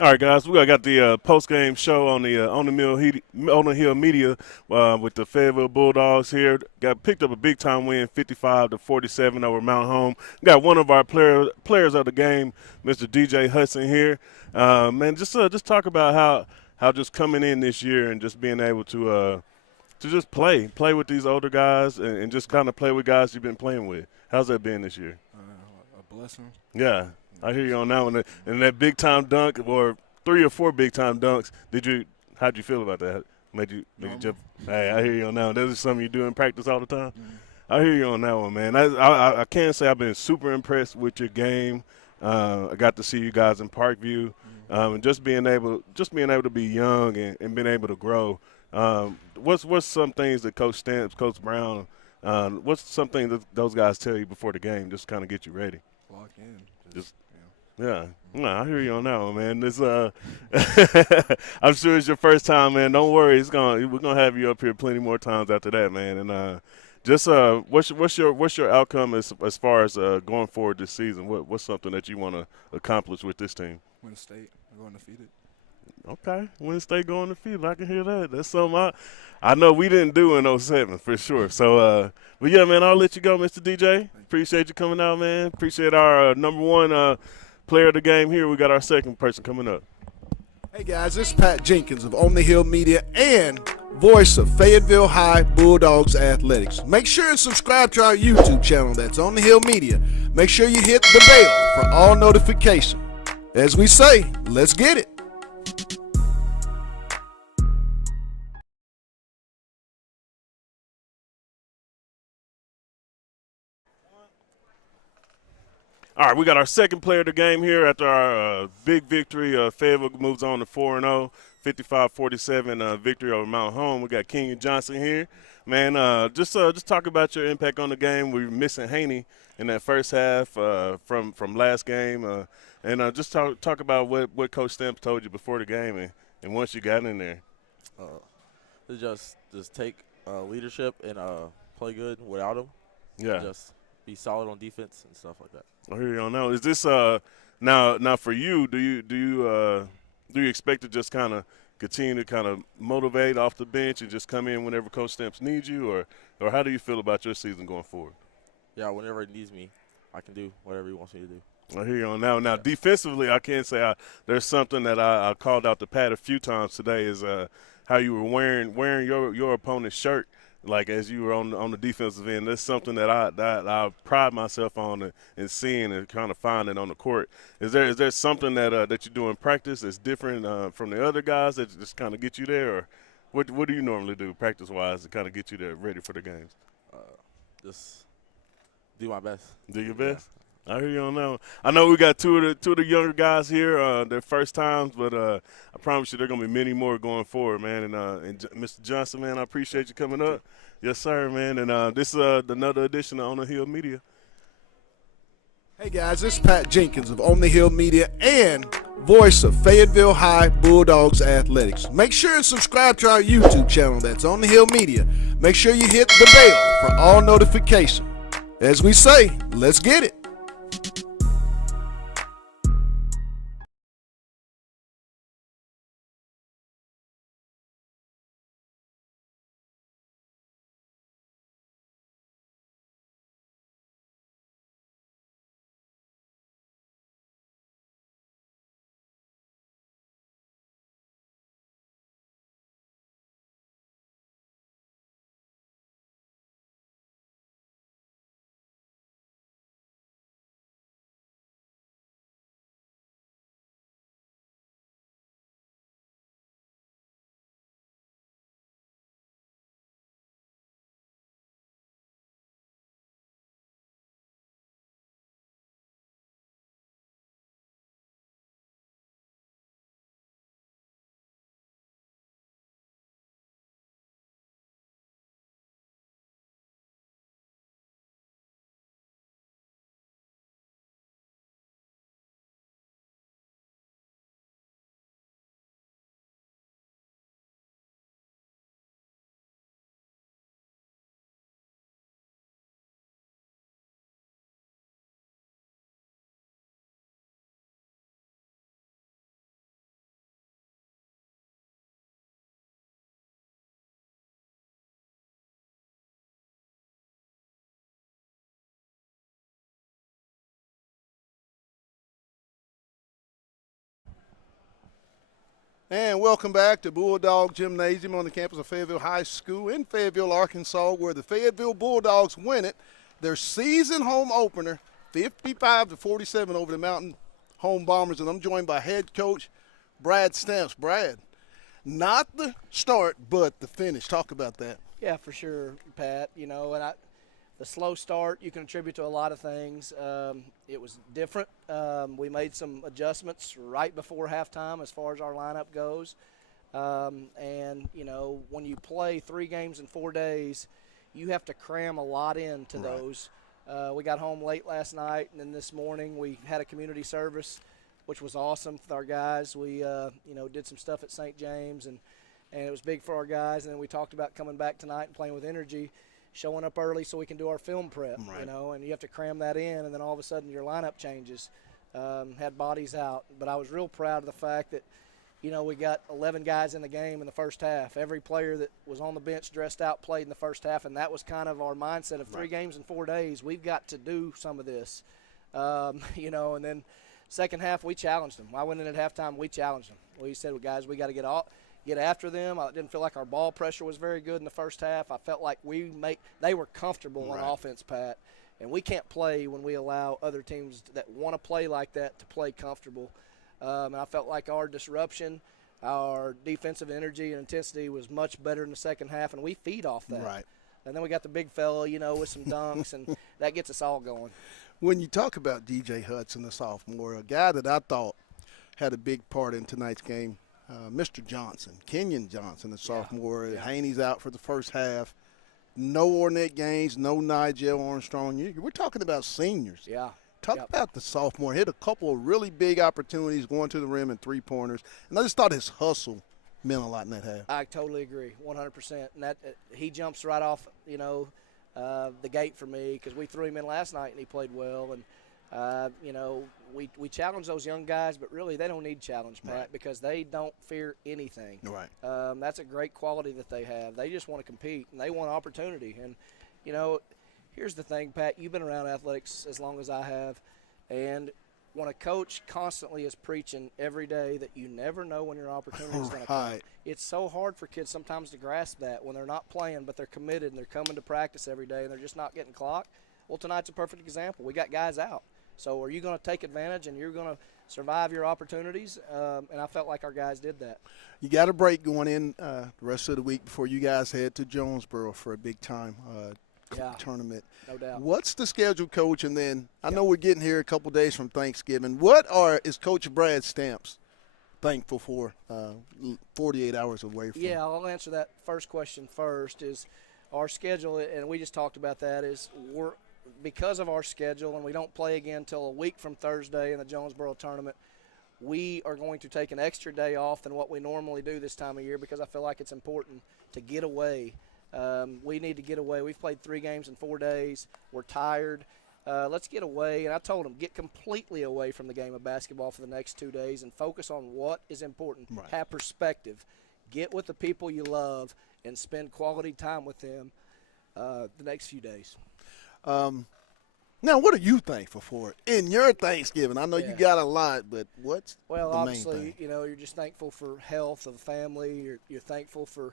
All right, guys, we got the post game show on the Hill Media with the Fayetteville Bulldogs here. Got picked up a big time win, 55-47 over Mount Home. Got one of our players of the game, Mr. DJ Hudson here. Man, just talk about how just coming in this year and just being able to just play with these older guys and just kind of play with guys you've been playing with. How's that been this year? A blessing. Yeah, I hear you on that one. And that big time dunk, or 3 or 4 big time dunks. How'd you feel about that? Made you jump? Hey, I hear you on that one. This is something you do in practice all the time. I hear you on that one, man. I can't say I've been super impressed with your game. I got to see you guys in Parkview, and just being able to be young and being able to grow. What's some things that Coach Stamps, Coach Brown, what's something that those guys tell you before the game, just kind of get you ready? Lock in. Yeah. No, I hear you on that one, man. This I'm sure it's your first time, man. Don't worry, we're gonna have you up here plenty more times after that, man. And just what's your outcome as far as going forward this season? What's something that you want to accomplish with this team? Win state. I'm going undefeated. Okay, Win State going to field. I can hear that. That's something I know we didn't do in '07 for sure. So, but yeah, man, I'll let you go, Mr. DJ. Appreciate you coming out, man. Appreciate our number one player of the game here. We got our second person coming up. Hey guys, this is Pat Jenkins of On the Hill Media and voice of Fayetteville High Bulldogs Athletics. Make sure and subscribe to our YouTube channel. That's On the Hill Media. Make sure you hit the bell for all notifications. As we say, let's get it. All right, we got our second player of the game here after our big victory. Fayetteville moves on to 4-0, 55-47 victory over Mount Home. We got Kenyon Johnson here. Man, just talk about your impact on the game. We were missing Haney in that first half from last game. And just talk about what Coach Stamps told you before the game and once you got in there. Just take leadership and play good without him. Yeah. Just be solid on defense and stuff like that. I hear you on that. Is this now for you? Do you expect to just kind of continue to kind of motivate off the bench and just come in whenever Coach Stamps needs you, or how do you feel about your season going forward? Yeah, whenever he needs me, I can do whatever he wants me to do. I hear you on that. Now, defensively, I can't say there's something that I called out to Pat a few times today is how you were wearing your opponent's shirt. Like as you were on the defensive end, that's something that I pride myself on and seeing and kind of finding on the court. Is there something that you do in practice that's different from the other guys that just kind of get you there, or what do you normally do practice wise to kind of get you there ready for the games? Just do my best. Do your best. I hear you on that one. I know we got two of the younger guys here, their first times, but I promise you there are going to be many more going forward, man. And Mr. Johnson, man, I appreciate you coming up. Yes, sir, man. And this is another edition of On the Hill Media. Hey guys, this is Pat Jenkins of On the Hill Media and voice of Fayetteville High Bulldogs Athletics. Make sure and subscribe to our YouTube channel. That's On the Hill Media. Make sure you hit the bell for all notifications. As we say, let's get it. And welcome back to Bulldog Gymnasium on the campus of Fayetteville High School in Fayetteville, Arkansas, where the Fayetteville Bulldogs win it. Their season home opener, 55-47 over the Moutain Home Bombers. And I'm joined by head coach Brad Stamps. Brad, not the start, but the finish. Talk about that. Yeah, for sure, Pat. And the slow start you can attribute to a lot of things. It was different. We made some adjustments right before halftime as far as our lineup goes. And when you play 3 games in 4 days, you have to cram a lot into those. We got home late last night, and then this morning we had a community service, which was awesome with our guys. We, did some stuff at St. James, and it was big for our guys. And then we talked about coming back tonight and playing with energy, showing up early so we can do our film prep, and you have to cram that in, and then all of a sudden your lineup changes. Had bodies out. But I was real proud of the fact that, we got 11 guys in the game in the first half. Every player that was on the bench dressed out played in the first half, and that was kind of our mindset of 3 games in 4 days. We've got to do some of this, and then second half we challenged them. I went in at halftime, we challenged them. We said, well, guys, we got to get after them. I didn't feel like our ball pressure was very good in the first half. I felt like they were comfortable on offense, Pat, and we can't play when we allow other teams that want to play like that to play comfortable. And I felt like our disruption, our defensive energy and intensity was much better in the second half, and we feed off that. Right. And then we got the big fella, with some dunks, and that gets us all going. When you talk about DJ Hudson, the sophomore, a guy that I thought had a big part in tonight's game, Mr. Johnson, Kenyon Johnson, the sophomore. Yeah. Haney's out for the first half. No Ornette Gaines, no Nigel Armstrong. We're talking about seniors. Yeah. Talk about the sophomore. Hit a couple of really big opportunities going to the rim and 3-pointers. And I just thought his hustle meant a lot in that half. I totally agree, 100%. And that he jumps right off, the gate for me, because we threw him in last night and he played well. And, we challenge those young guys, but really they don't need challenge, Pat, because they don't fear anything. Right. That's a great quality that they have. They just want to compete, and they want opportunity. And, here's the thing, Pat, you've been around athletics as long as I have, and when a coach constantly is preaching every day that you never know when your opportunity is going to come, it's so hard for kids sometimes to grasp that when they're not playing, but they're committed and they're coming to practice every day and they're just not getting clocked. Well, tonight's a perfect example. We got guys out. So are you going to take advantage and you're going to survive your opportunities? And I felt like our guys did that. You got a break going in the rest of the week before you guys head to Jonesboro for a big-time tournament. No doubt. What's the schedule, Coach? And then I know we're getting here a couple days from Thanksgiving. Is Coach Brad Stamps thankful for 48 hours away from? Yeah, I'll answer that first question first. Is our schedule, and we just talked about that, is because of our schedule, and we don't play again until a week from Thursday in the Jonesboro tournament, we are going to take an extra day off than what we normally do this time of year because I feel like it's important to get away. We need to get away. We've played 3 games in 4 days. We're tired. Let's get away. And I told them, get completely away from the game of basketball for the next 2 days and focus on what is important. Right. Have perspective. Get with the people you love and spend quality time with them the next few days. Now, what are you thankful for in your Thanksgiving? I know you got a lot, but what's the obviously, main thing? You're just thankful for health of the family. You're thankful for,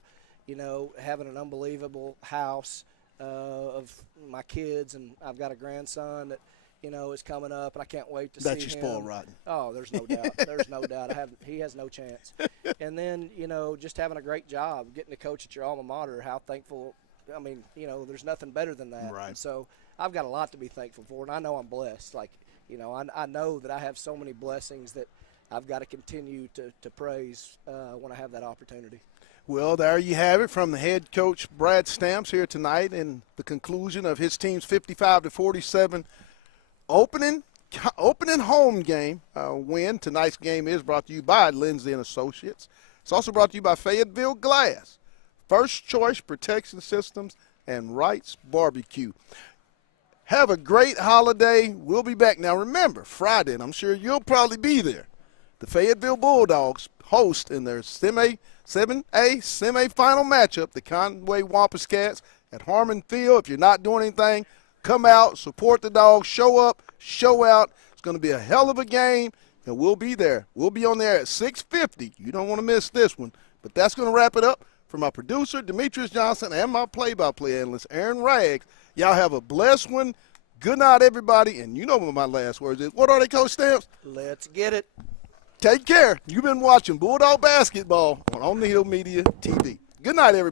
having an unbelievable house of my kids, and I've got a grandson that, is coming up, and I can't wait to see him. That's your spoiled rotten. Oh, there's no doubt. There's no doubt. He has no chance. And then, just having a great job, getting to coach at your alma mater, how thankful. I mean, there's nothing better than that. Right. And so I've got a lot to be thankful for, and I know I'm blessed. Like, I know that I have so many blessings that I've got to continue to praise when I have that opportunity. Well, there you have it from the head coach Brad Stamps here tonight in the conclusion of his team's 55-47 opening home game win. Tonight's game is brought to you by Lindsay & Associates. It's also brought to you by Fayetteville Glass, First Choice Protection Systems, and Wright's Barbecue. Have a great holiday. We'll be back. Now, remember, Friday, and I'm sure you'll probably be there, the Fayetteville Bulldogs host in their 7A semifinal matchup, the Conway Wampus Cats at Harmon Field. If you're not doing anything, come out, support the Dogs, show up, show out. It's going to be a hell of a game. And we'll be there. We'll be on there at 6:50. You don't want to miss this one. But that's going to wrap it up for my producer, Demetrius Johnson, and my play-by-play analyst, Aaron Rags. Y'all have a blessed one. Good night, everybody. And you know what my last words is. What are they, Coach Stamps? Let's get it. Take care. You've been watching Bulldog Basketball on the Hill Media TV. Good night, everybody.